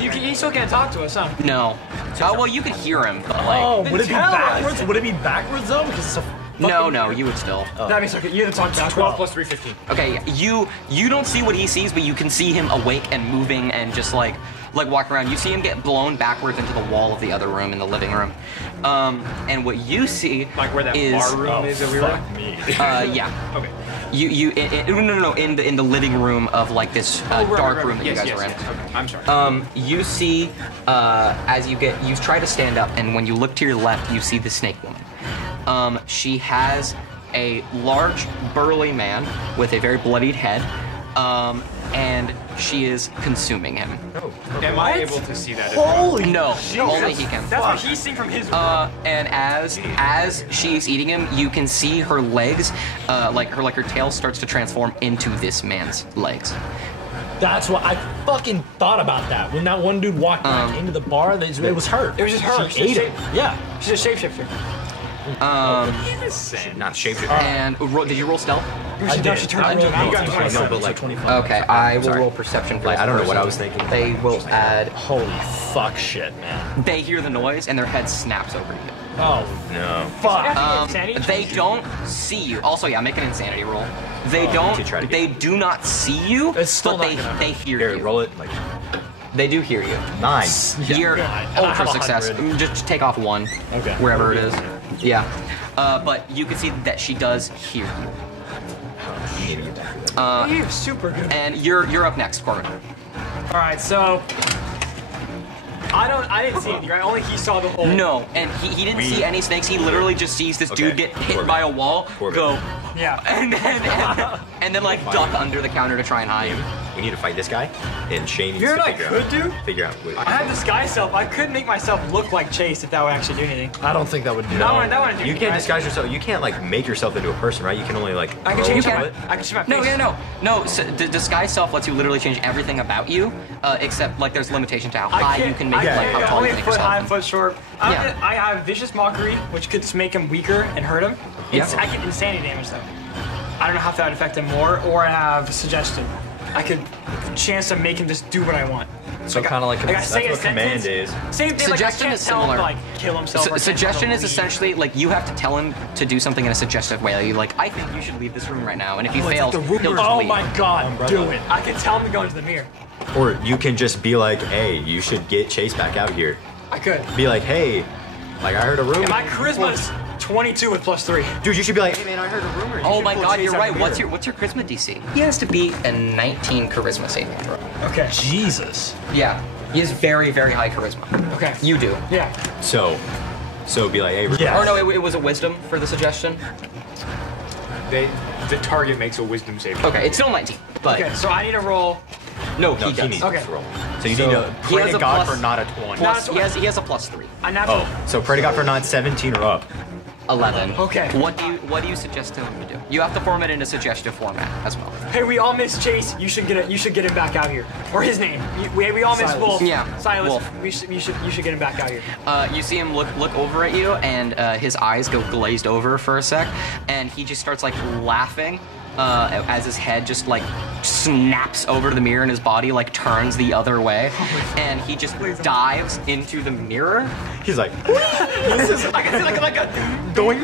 You still can't talk to us, huh? No. Oh well, you could hear him, but like. Oh, would it be tell us. backwards? Would it be backwards though? Because it's a fucking No, you would still. That means okay. You have to talk back. 12 plus 3, 15. Okay, you don't see what he sees, but you can see him awake and moving and just like walking around. You see him get blown backwards into the wall of the other room in the living room. And what you see Like where that is bar room is that we were fuck at? me. Okay. no, in the living room of like this dark room that you guys are in. Yes. Okay. I'm sorry. You see, as you try to stand up, and when you look to your left, you see the snake woman. She has a large, burly man with a very bloodied head, and she is consuming him. Am I able to see that as well? Holy No, only he can. That's what he's seeing from his. And as she's eating him, you can see her legs, like her tail starts to transform into this man's legs. That's what I fucking thought about that. When that one dude walked back into the bar, it was her. It was just her. She ate it. Yeah. She's a shapeshifter. Not shapeshifter. And did you roll stealth? I did. She turned I into rolled an no, eye. but No, but like 25. Okay, I will Sorry. roll perception for Like, this I don't know what person. I was thinking. They will add. Holy fuck shit, man. They hear the noise and their head snaps over you. Oh, No. fuck. Insanity? They don't see you. Also, yeah, make an insanity roll. They to try to They get- do not see you, It's still but not gonna they hear Here, you. roll it like They do hear you. 9. You're And I have ultra success. 100. Just take off 1. Okay. Wherever it is. Yeah. But you can see that she does hear you. You need to get back to that. You're super good. And you're up next, Corbin. All right, so I didn't see anything, right? Only he saw the hole. No, and he didn't see any snakes. He literally just sees this dude Okay. get hit Corbin. by a wall, Corbin. go, Yeah. and then like duck under the counter to try and hide. We need to fight this guy, and Shane needs You know to what I figure could do? Figure out. Wait, I have disguise self. I could make myself look like Chase if that would actually do anything. I don't think that would do That wouldn't do You anything, can't right? disguise yourself. You can't like make yourself into a person, right? You can only like. I can grow change into my. it. I can change my No, face. no. So, disguise self lets you literally change everything about you, except like there's limitation to how high you can make it, like how tall only you a make foot high, yourself. foot short. Yeah. I have vicious mockery, which could make him weaker and hurt him. Yeah. I get insanity damage though. I don't know how that would affect him more, or I have suggestion. I could chance to make him just do what I want. So kind of like I That's say a what command sentence. is. Same thing. Suggestion like, I is can't tell him similar. to, like kill himself. or can't Suggestion tell him is to leave. essentially like you have to tell him to do something in a suggestive way. Like, you're like, I think you should leave this room right now, and if he fails, he'll just Oh leave. my god, do it. I could tell him to go into the mirror. Or you can just be like, hey, you should get Chase back out here. I could. Be like, hey, like I heard a rumor. And my charisma's 22 with +3. Dude, you should be like, hey man, I heard a rumor. You Oh should my pull god, Chase you're out right. the What's mirror." your charisma DC? He has to be a 19 charisma saving throw. Okay. Jesus. Yeah, he has very, very high charisma. Okay. You do. Yeah. So be like, hey, Yeah. Or no, it was a wisdom for the suggestion. The target makes a wisdom save. Okay, it's still 19, but Okay. So I need to roll. no, no, he he does. needs Okay. to roll. So you So need to he pray has to a God plus- for not a 20. Plus, Not he has a +3. A natural. Oh, so pray to God for not 17 or up. 11. Okay. What do you suggest him to do? You have to form it in a suggestive format as well. Hey, we all miss Chase. You should get him back out here. Or his name. We all miss Silas. Wolf. Yeah, Silas. Wolf. You should get him back out here. You see him look over at you, and his eyes go glazed over for a sec, and he just starts like laughing as his head just like snaps over to the mirror, and his body like turns the other way, and he just dives into the mirror. He's like, I can see like a going.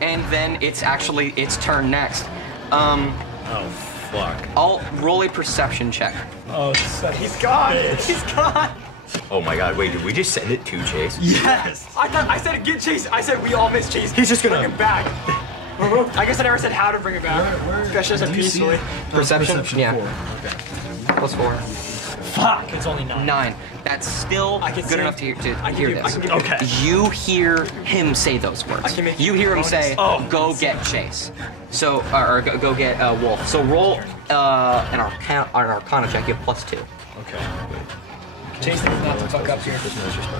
And then it's actually its turn next. Oh fuck. I'll roll a perception check. Oh, He's gone. He's gone. Oh my god, wait, did we just send it to Chase? yes. I said get Chase. I said we all miss Chase. He's just gonna- bring him back. I guess I never said how to bring it back. I just said do you see peacefully. it? Perception? Yeah. 4. +4. Fuck, it's only 9. 9. That's still I can good see- enough to I can hear give- I this. can give- Okay. You hear him say those words. I can make You hear him bonus. say, Oh. "Go get Chase." So, or go get Wolf. So roll an Arcana check. You have +2. Okay. Chase is not to fuck up here.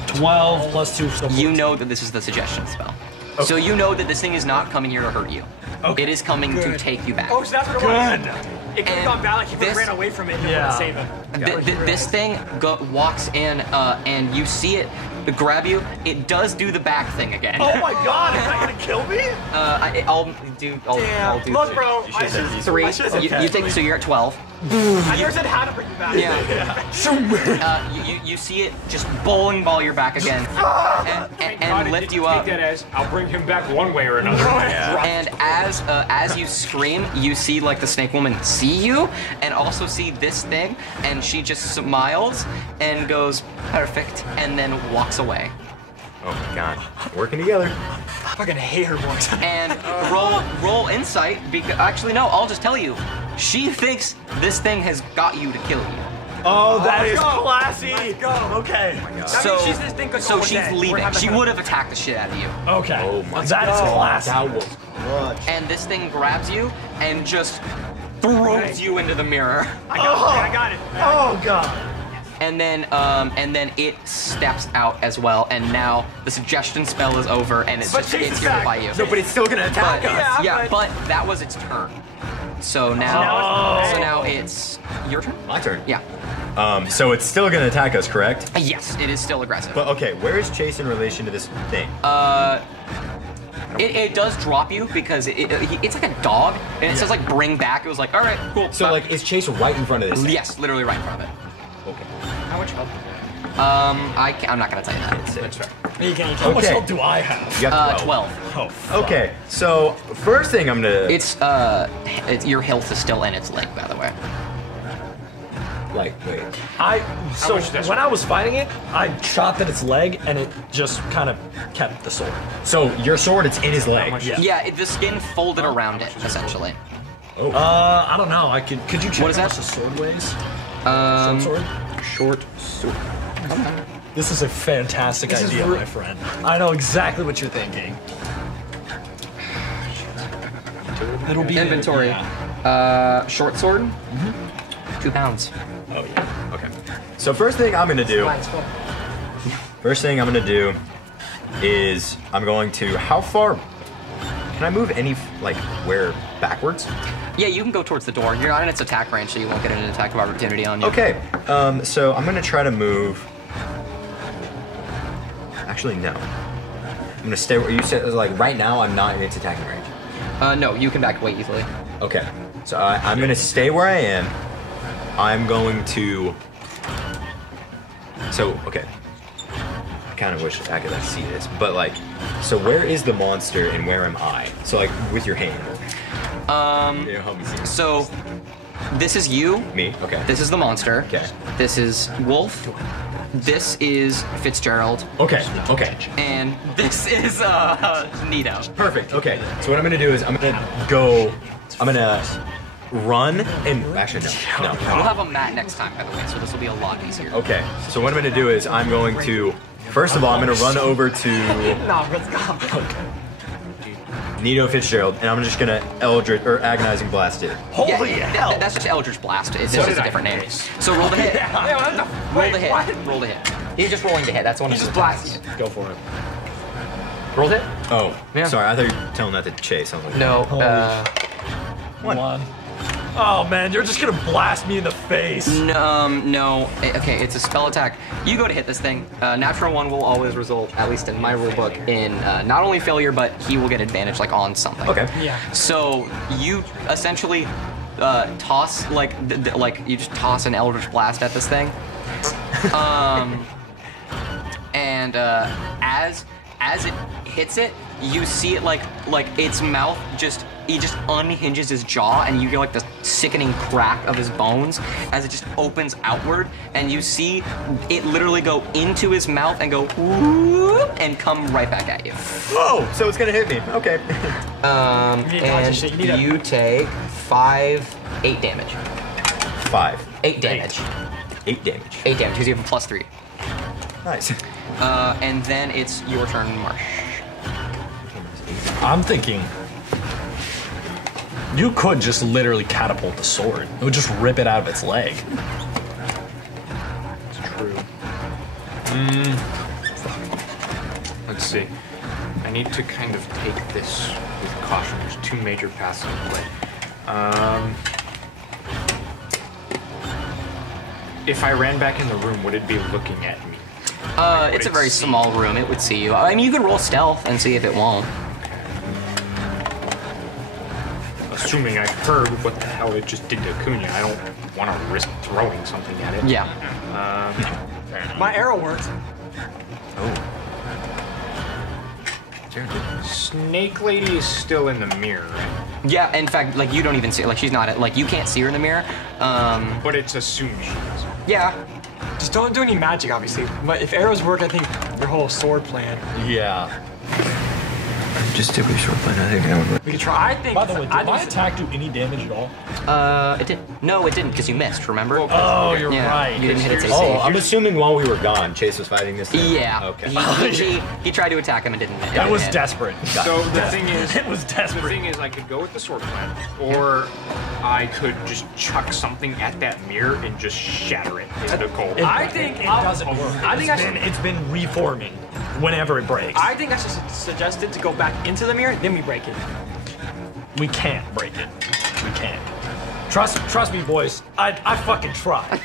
12 plus 2. So You know that this is the suggestion spell. So you know that this thing is not coming here to hurt you. Okay. It is coming to Good. take you back. Oh, so that's what it Good. was. It could have And gone bad. Like he would have this- ran away from it and Yeah. yeah. Save him. This thing walks in, and you see it grab you. It does do the back thing again. Oh my god, is that gonna kill me? I'll do. I'll do Look, bro. I should've said should- these. 3. I should've said You that. think so? You're at 12. I never said how to bring you back. Yeah. You see it just bowling ball your back again, and lift you up. Take that as I'll bring him back one way or another. And as you scream, you see like the snake woman see you, and also see this thing, and she just smiles and goes perfect, and then walks away. Oh my god. Working together. I fucking hate her voice. And roll insight. Because actually, no, I'll just tell you. She thinks this thing has got you to kill you. Oh, that is go. classy. Let's go. Okay. That So, means she's this thing could so go she's dead. We're leaving. having She a- would have attacked the shit out of you. Okay. Oh my That is go. classy. That was clutch. And this thing grabs you and just throws you into the mirror. I got it. Oh god. And then it steps out as well. And now the suggestion spell is over, and it's But just Chase it's is here to back. fight you. No, but it's still gonna attack But, us. Yeah, but that was its turn. So now, now so now it's your turn. My turn. Yeah. So it's still gonna attack us, correct? Yes, it is still aggressive. But okay, where is Chase in relation to this thing? It does drop you because it's like a dog, and it says like bring back. It was like, all right, cool. So like, is Chase right in front of this? yes, literally right in front of it. Okay. How much health? I'm not gonna tell you that. That's fair. How much health do I have? You got 12. Oh, fuck. Okay, so first thing I'm gonna It's your health is still in its leg, by the way. wait. So much does when it? I was fighting it, I chopped at its leg, and it just kind of kept the sword. So your sword, it's in his leg. Yeah. The skin folded around it, essentially. I don't know. Could you check What is how that? much the sword weighs? Sword? Short sword. This is a fantastic idea, my friend. I know exactly what you're thinking. It'll be Inventory. yeah. Short sword. 2 pounds. Oh yeah. Okay. So first thing I'm gonna do is I'm going to how far can I move any where backwards? Yeah, you can go towards the door. You're not in its attack range, so you won't get an attack of opportunity on you. Okay. So I'm gonna try to move. Actually, no. I'm gonna stay where you said. Right now, I'm not in its attacking range. No, you can back away easily. Okay. So I'm gonna stay where I am. I'm going to. So okay. I kind of wish I could see this, but so where is the monster and where am I? So with your hand. Help me see. So, this is you. Me. Okay. This is the monster. Okay. This is Wolf. This is Fitzgerald. Okay. And this is Nito. Perfect. Okay. So what I'm gonna do is I'm gonna run and actually no. We'll have a mat next time, by the way, so this will be a lot easier. Okay. So what I'm gonna do is I'm going to first of all I'm gonna run over to Nito Fitzgerald and I'm just gonna Eldritch or Agonizing Blast it. Holy hell! That's just Eldritch Blast. This is a different name. So roll the hit. Roll the hit. Roll the hit. He's just rolling the hit. That's one of his blasts. Go for it. Roll it? Oh, Yeah. sorry. I thought you were telling that to Chase. I was like, No. One. Oh man, you're just gonna blast me in the face. No. Okay, it's a spell attack. You go to hit this thing. Natural 1 will always result, at least in my rulebook, in not only failure, but he will get advantage on something. Okay. Yeah. So you essentially toss you just toss an Eldritch Blast at this thing. And as it hits it, you see it like its mouth he just unhinges his jaw, and you hear the sickening crack of his bones as it just opens outward, and you see it literally go into his mouth and go whoop, and come right back at you. Oh, so it's gonna hit me. Okay. And you take 8 damage. 5. 8 damage. 8 damage. 8 damage because you have a +3. Nice. And then it's your turn, Marsh. I'm thinking you could just literally catapult the sword. It would just rip it out of its leg. It's true. Let's see. I need to kind of take this with caution. There's 2 major paths in play. If I ran back in the room, would it be looking at me? It's a very small room. It would see you. I mean, you can roll stealth and see if it won't. Assuming I heard what the hell it just did to Cunha, I don't want to risk throwing something at it. Yeah. My arrow worked. Snake Lady is still in the mirror, right? Yeah, in fact, you don't even see her. She's not, you can't see her in the mirror. But it's assumed she is. Yeah. Just don't do any magic, obviously. But if arrows work, I think your whole sword plan. Yeah. Just typically short plan. I think I would. We could try. I think. By the way, did I my think attack do any damage at all? It didn't. No, it didn't, because you missed, remember? Oh, you're Yeah, right. you didn't hit its AC. Oh, I'm assuming while we were gone, Chase was fighting this thing. Yeah. Okay. He tried to attack him and didn't. That was desperate. So the thing is, It was desperate. I could go with the sword plan, or I could just chuck something at that mirror and just shatter it into cold. I think it doesn't work. I think It's been reforming whenever it breaks. I think I should suggest it to go back into the mirror, then we break it. We can't break it. We can't. Trust me, boys. I fucking tried.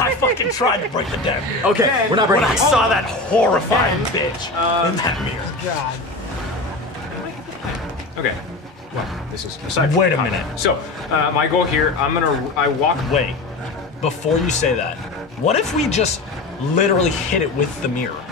I fucking tried to break the damn mirror. Okay, we're not breaking. When I saw that horrifying bitch in that mirror. God. Okay. Well, this is aside from Wait a combat. minute. So, my goal here, I walk. Wait. Before you say that, what if we just literally hit it with the mirror?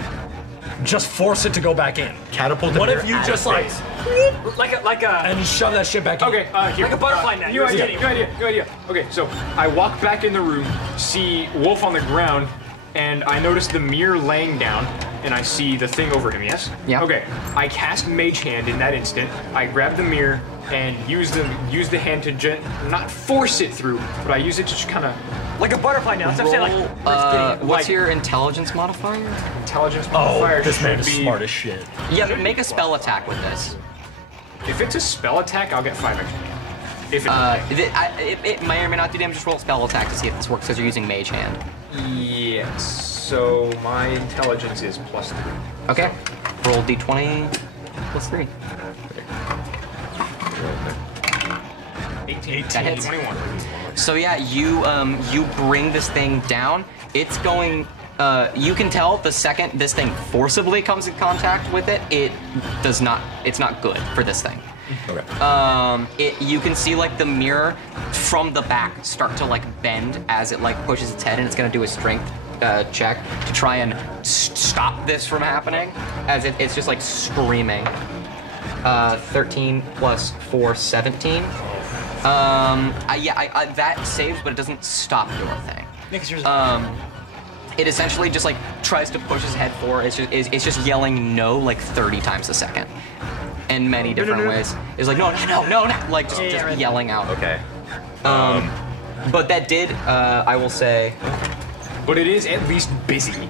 just force it to go back in. Catapult the What mirror if you at just his like, face. like a and shove that shit back in? Okay, here. like a butterfly net. New idea. Okay, so I walk back in the room, see Wolf on the ground, and I notice the mirror laying down, and I see the thing over him, yes? Yeah. Okay, I cast Mage Hand in that instant. I grab the mirror and use the hand to not force it through, but I use it to just kind of like a butterfly net. That's what I'm saying. Like, What's like- your intelligence modifier? intelligence Oh, modifier. this man is should be- smart as shit. Yeah, make a spell attack with this. If it's a spell attack, I'll get 5 extra. If it, It may or may not do damage. Just roll spell attack to see if this works because you're using Mage Hand. yes. So my intelligence is +3. Okay. Roll d20 plus 3. 18. That hits. 21. So yeah, you bring this thing down. It's going. You can tell the second this thing forcibly comes in contact with it, it does not. It's not good for this thing. Okay. You can see like the mirror from the back start to like bend as it like pushes its head, and it's gonna do a strength check to try and stop this from happening, as it's just like screaming. 13 plus 4, 17. That saves, but it doesn't stop your thing. Nick's yours. It essentially just like tries to push his head forward. It's just yelling no like 30 times a second, in many different ways. It's like no, like just yelling out. Okay. But that did, I will say, But it is at least busy.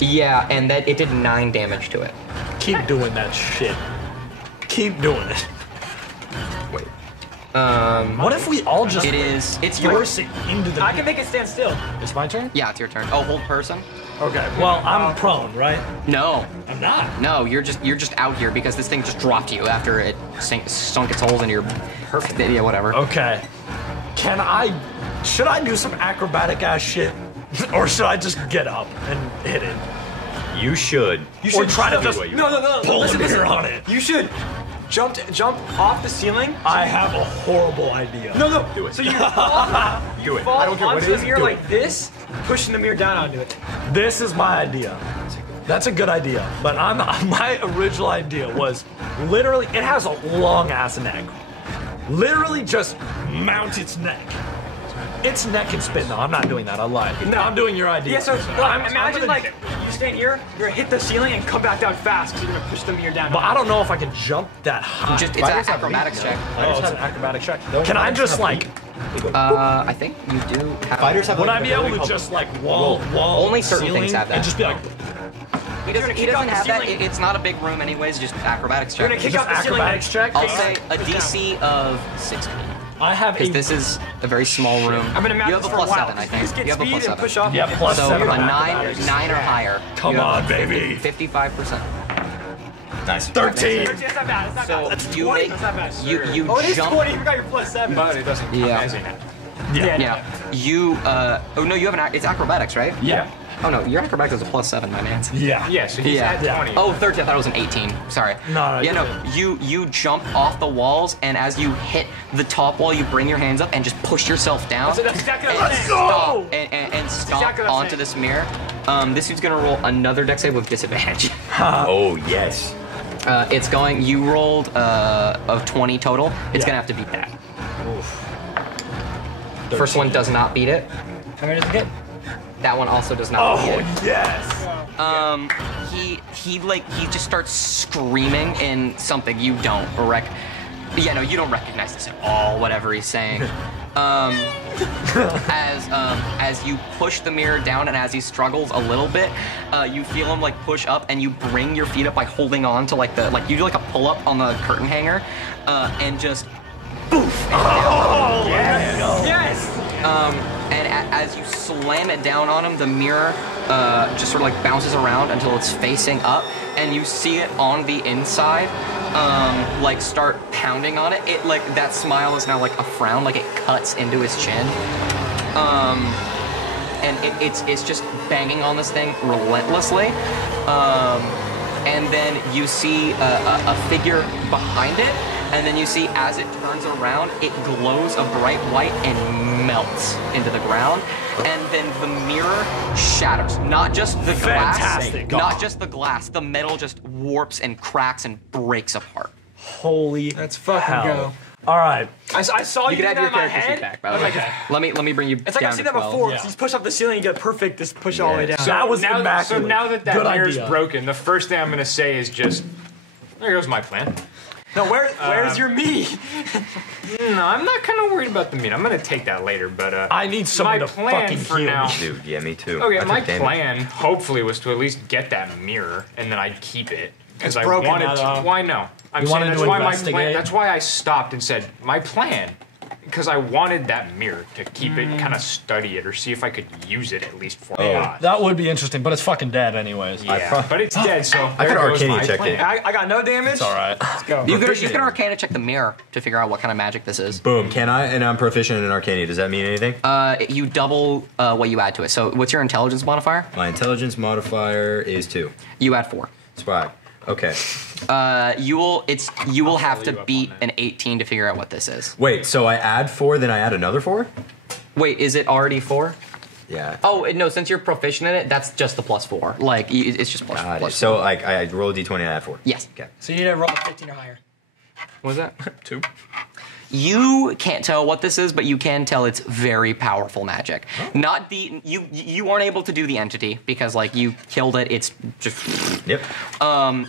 yeah, and that it did 9 damage to it. Keep doing that shit. Keep doing it. Wait. What if we all just It's yours. force it into the... I can make it stand still. It's my turn? Yeah, it's your turn. Oh, hold person? Okay, well, I'm prone, right? No, I'm not. no, you're just out here because this thing just dropped you after it sunk its holes in your perfect. Yeah, whatever. Okay. Should I do some acrobatic ass shit? Or should I just get up and hit it? You should. Or try to just No. pull Listen, the mirror listen. on it. You should jump off the ceiling. I have a horrible idea. No. Do it. So you fall, Do it. fall I don't care what onto it the is, mirror do like it. this, pushing the mirror down onto it. This is my idea. That's a good idea. But my original idea was literally, it has a long ass neck. Literally just mount its neck. Its neck can spin. No, I'm not doing that. I lied. No, I'm doing your idea. Yeah, so I'm imagine gonna- like you stand here, you're gonna hit the ceiling and come back down fast because you're gonna push the mirror down. But I don't know if I can jump that high. It's an acrobatics check. Oh, it's an acrobatic check. Can I just like? I think you do. Fighters have Would like I be an able ability to called- just like wall Only certain ceiling things have that. and just be like He gonna doesn't kick off the have that. ceiling. It's not a big room, anyways. Just acrobatics You're check. gonna kick just off the ceiling. acrobatics check? I'll say a Push down. DC of 16. I have Because a this is a very small room. I'm gonna map You have this a for a plus while. 7, I think. Just get You have a speed plus and 7. push off. Yeah, plus So 7 a on 9 acrobatics. or higher. Come you have on, baby. 55%. Nice. 13. That's not bad. That's not So bad. That's you 20. make That's not bad. you Oh, it is jump. 20. You forgot your plus 7. But it doesn't count Yeah. as a net. Yeah. You oh no, you have it's acrobatics, right? Yeah. Oh no, your acrobatics is a plus 7, my man. Yeah. Yeah, so he's Yeah. at Yeah. 20. Oh, 13. I thought it was an 18. Sorry. No, Yeah, you're no. You jump off the walls, and as you hit the top wall, you bring your hands up and just push yourself down. That's exactly what and I'm saying. stop and stomp exactly what I'm onto saying. this mirror. This dude's gonna roll another dex save with disadvantage. Oh yes. It's going. You rolled of 20 total. It's gonna have to beat that. First one does not beat it. How many does it get? That one also does not beat Oh it. yes. He just starts screaming in something you don't you don't recognize this at all, whatever he's saying. As you push the mirror down and as he struggles a little bit, you feel him like push up and you bring your feet up by holding on to you do like a pull up on the curtain hanger, and just boof. Yes. And as you slam it down on him, the mirror just sort of like bounces around until it's facing up, and you see it on the inside, like start pounding on it. It like that smile is now like a frown, like it cuts into his chin, and it's just banging on this thing relentlessly. And then you see a figure behind it, and then you see as it turns around, it glows a bright white and melts into the ground, and then the mirror shatters. Not just the Fantastic. glass, not just the glass. The metal just warps and cracks and breaks apart. Holy Let's fucking hell. go. All right. I saw you You do can that add in your my character sheet head. back, by the way. Okay. Let me bring you It's like down I've seen to that 12. before. Yeah. You push up the ceiling, you get perfect. Just push all the way down. That was now, immaculate. So now that Good mirror's idea. broken, the first thing I'm going to say is just, there goes my plan. No, where's your me? No, I'm not kind of worried about the meat. I'm going to take that later, but I need someone my to plan fucking for heal now. me. Dude, yeah, me too. Okay, I my took damage. plan hopefully was to at least get that mirror, and then I'd keep it because I broken wanted now, to. though. Why no? I'm You saying wanted that's to why my investigate? plan. That's why I stopped and said my plan, because I wanted that mirror to keep it, kind of study it, or see if I could use it at least for a while. That would be interesting, but it's fucking dead anyways. Yeah, but it's dead, so I could there goes Arcana my check plan. it. I got no damage. It's all right. Let's go. You Proficient. can Arcana check the mirror to figure out what kind of magic this is. Boom. Can I? And I'm proficient in Arcana. Does that mean anything? You double what you add to it. So what's your intelligence modifier? My intelligence modifier is 2. You add 4. It's 5. Okay. You will have follow to you up beat on an 18 to figure out what this is. Wait, so I add 4, then I add another 4? Wait, is it already 4? Yeah. Oh no, since you're proficient in it, that's just the +4. Like it's just plus. Got it. plus So 4. like I roll a d20 and add 4. Yes. Okay. So you need to roll 15 or higher. What was that? 2. You can't tell what this is, but you can tell it's very powerful magic. Not the you aren't able to do the entity because like you killed it. It's just Yep.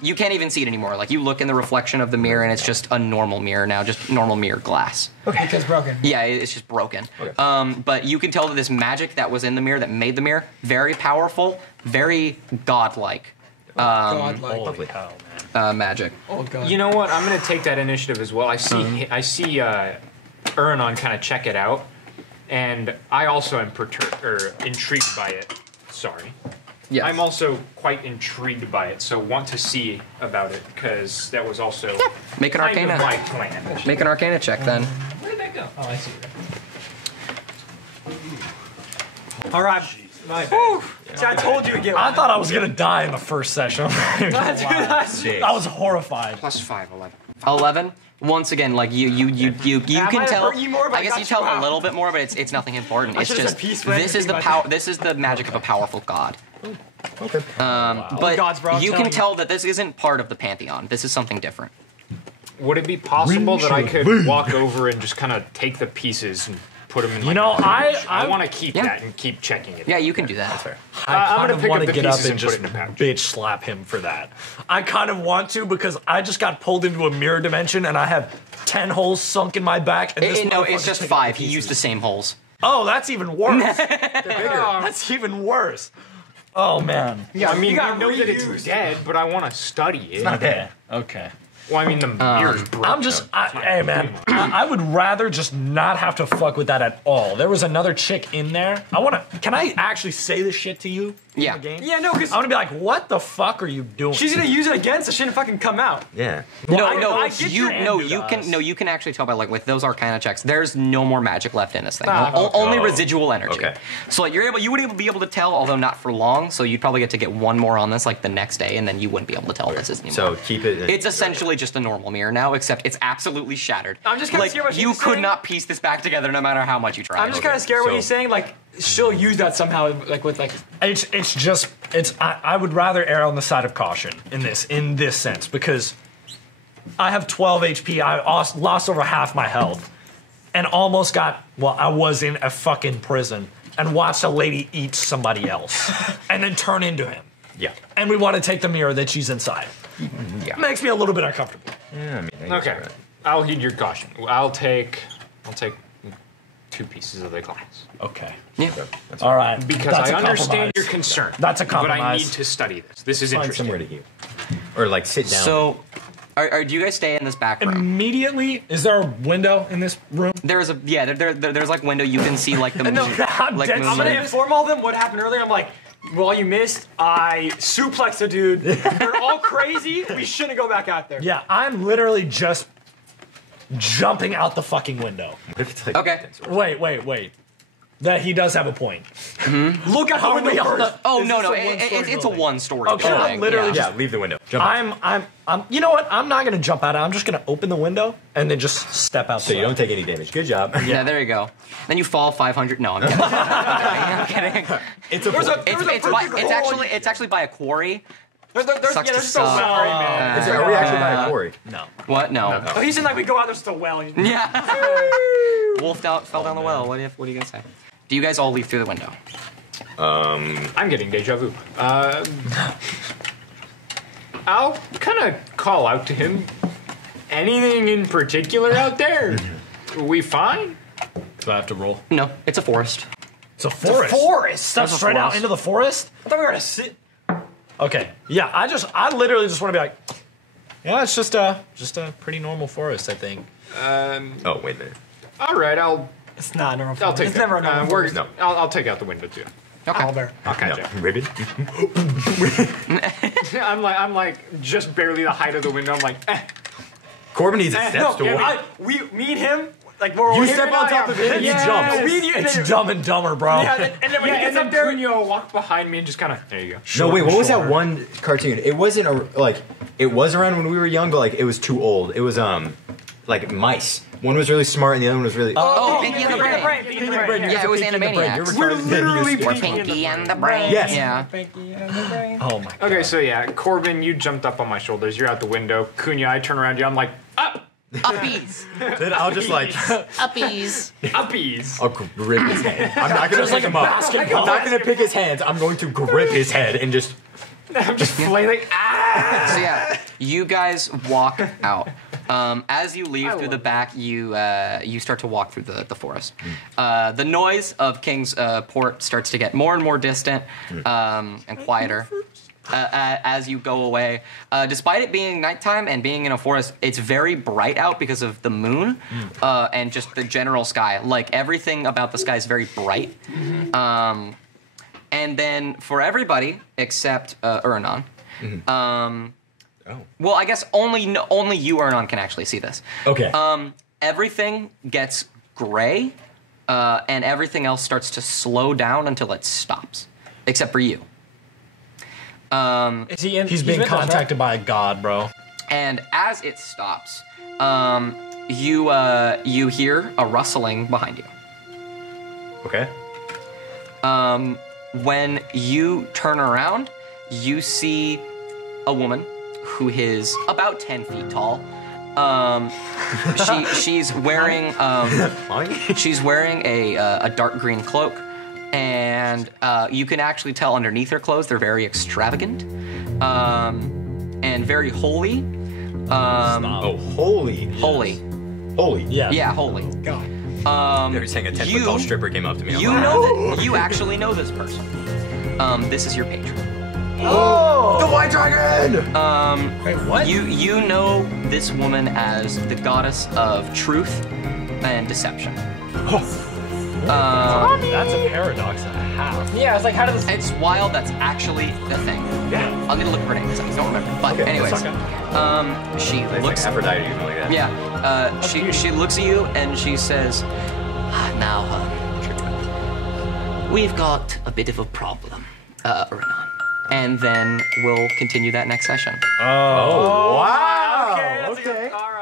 you can't even see it anymore. Like you look in the reflection of the mirror and it's just a normal mirror now, just normal mirror glass. Because it's broken. Yeah, it's just broken. Okay. But you can tell that this magic that was in the mirror that made the mirror very powerful, very godlike Godlike. Lovely. Hell, man. magic. Oh god. You know what? I'm going to take that initiative as well. I see Urinon kind of check it out, and I also am intrigued by it. Sorry. Yes. I'm also quite intrigued by it, so want to see about it because that was also Make an kind of Arcana. my plan. Make an Arcana check then. Where did that go? Oh, I see. All right. My bad. See, I told you to get. I thought I was gonna die in the first session. Dude, that's- I was horrified. +5, 11. 11. Once again, like you I can might tell. hurt you more, but I I guess got you you tell out. a little bit more, but it's nothing important. It's should've just said peace, friend, this is the think power. about This is the magic of a powerful god. Okay. But gods, bro, I'm you telling can you. tell that this isn't part of the pantheon. This is something different. Would it be possible that I could walk over and just kind of take the pieces and put them in my I want to keep Yeah. that and keep checking it. Yeah, you can do that. I'm I gonna kind of pick want up to the get up pieces and and put just it in a pouch. bitch slap him for that. I kind of want to because I just got pulled into a mirror dimension and I have 10 holes sunk in my back. And this No, it's motherfucker's just taking 5. the He pieces. used the same holes. Oh, that's even worse. That's even worse. Oh man. Yeah, I mean, got I know that it's reused. dead, but I want to study it. Okay. Okay. Well, I mean, the mirror's broken. I'm just, hey man, I would rather just not have to fuck with that at all. There was another chick in there. Can I actually say this shit to you? Yeah. In the game? Yeah, no, because I'm gonna be like, what the fuck are you doing? she's gonna use it again, so she didn't fucking come out. Yeah. I get your You can actually tell by like with those Arcana checks. There's no more magic left in this thing. Ah, Only Oh. residual energy. Okay. So like you would be able to tell, although not for long. So you'd probably get to get one more on this like the next day, and then you wouldn't be able to tell this is anymore. So keep it. It's essentially just a normal mirror now, except it's absolutely shattered. I'm just kinda like scared what you she's could saying. not piece this back together no matter how much you tried. I'm just kind of scared what so- he's saying. Like she'll use that somehow, like with like. I would rather err on the side of caution in this sense because I have 12 HP. I lost over half my health and almost got. Well, I was in a fucking prison and watched a lady eat somebody else and then turn into him. Yeah. And we want to take the mirror that she's inside. Yeah. Makes me a little bit uncomfortable. Yeah. I mean. I guess Okay, you're right. I'll heed your caution. I'll take 2 pieces of the glass Okay. Yeah. That's All right. because That's a I understand compromise. your concern. That's a But I compromise. need to study this. This is Find interesting. somewhere to heal. Or like sit down. So, do you guys stay in this back room? Immediately, is there a window in this room? There's there's like window you can see like the No, moon, I'm like dead I'm gonna moonlight. inform all of them what happened earlier. I'm like, well, you missed. I suplexed a dude. They're all crazy. We shouldn't go back out there. Yeah, I'm literally just jumping out the fucking window. What if it's like Okay. pencil? Wait. that he does have a point. Look at how many Oh no, it's a one-story Okay, building. I'm literally Yeah, leave the window. Jump out. I'm. You know what? I'm not gonna jump out. I'm just gonna open the window and then just step out. So you don't take any damage. Good job. Yeah, there you go. Then you fall 500. No, I'm kidding. I'm kidding. It's a It's actually by a quarry. There's Sucks to just a suck. well, man. Are we actually by a quarry? No. What? No. Oh, he's in like we go out, there's just a well. Yeah. Wolf fell down the well. What are you gonna say? Do you guys all leave through the window? I'm getting deja vu. I'll kind of call out to him. Anything in particular out there? We fine? Do I have to roll? No, it's a forest. It's a forest. Forest. That's a straight out forest. into the forest. I thought we were gonna sit. Okay. Yeah. I literally just want to be like, yeah, it's just a pretty normal forest, I think. Oh, wait a minute. All right, I'll It's not a normal. take It's that. never a normal. forest. No. I'll take out the window too. Okay. Owlbear. I'll catch No. it. Ribbit? I'm like just barely the height of the window. I'm like, Corbin needs a steps No, to walk. me and him, like we're You him step and on I top are- of it and he Yeah, jumps. me and you- It's Dumb and Dumber, bro. Yeah, and then when he and gets then up there, Cunio walked behind me and just kind of there you go. No, wait, what was that Shorter. one cartoon? It wasn't it was around when we were young, but like it was too old. It was like mice. One was really smart and the other one was really. Oh, Pinky Pinky and the Brain. Pinky and the Brain. Yeah, it was Pinky and the Brain. You're Animaniacs. retarded. literally You're Pinky smart. Pinky and the Brain. Yes. Yeah. Pinky and the Brain. Oh my god. Okay, so yeah, Corbin, you jumped up on my shoulders. You're out the window. Cunio, I turn around to you. I'm like, up, Uppies. Then I'll just like Uppies. uppies. I'll grip his hand. I'm not gonna Just pick like a him up. basketball. I'm not gonna pick his hands. I'm going to grip his head and just. I'm just flailing. Ah! So yeah, you guys walk out. As you leave through the back, you start to walk through the forest. The noise of King's Port starts to get more and more distant and quieter as you go away. Despite it being nighttime and being in a forest, it's very bright out because of the moon and just the general sky. Like everything about the sky is very bright. And then for everybody except Urinon. Well, I guess only you, Urinon, can actually see this. Okay. Everything gets gray, and everything else starts to slow down until it stops, except for you. Is he in? He's being with us, right? contacted by a god, bro. And as it stops, you hear a rustling behind you. Okay. When you turn around, you see a woman who is about 10 feet tall. She's wearing she's wearing a dark green cloak, and you can actually tell underneath her clothes they're very extravagant and very holy. Oh, holy. Holy. Holy. Yeah. Yeah, holy. They're saying a 10-foot tall stripper came up to me. I'm You like, know that you actually know this person. This is your patron. Oh! The White Dragon! Wait, what? You know this woman as the goddess of truth and deception. That's a paradox and a half. Yeah, it's like how did this? It's wild. That's actually the thing. Yeah. I'll need to look at her name because I don't remember. But Okay, anyways, that's she It's like looks. Aphrodite or something like that. Yeah. She looks at you and she says, "Now, we've got a bit of a problem, Urinon." And then we'll continue that next session. Oh, wow! Okay, that's a good- all right.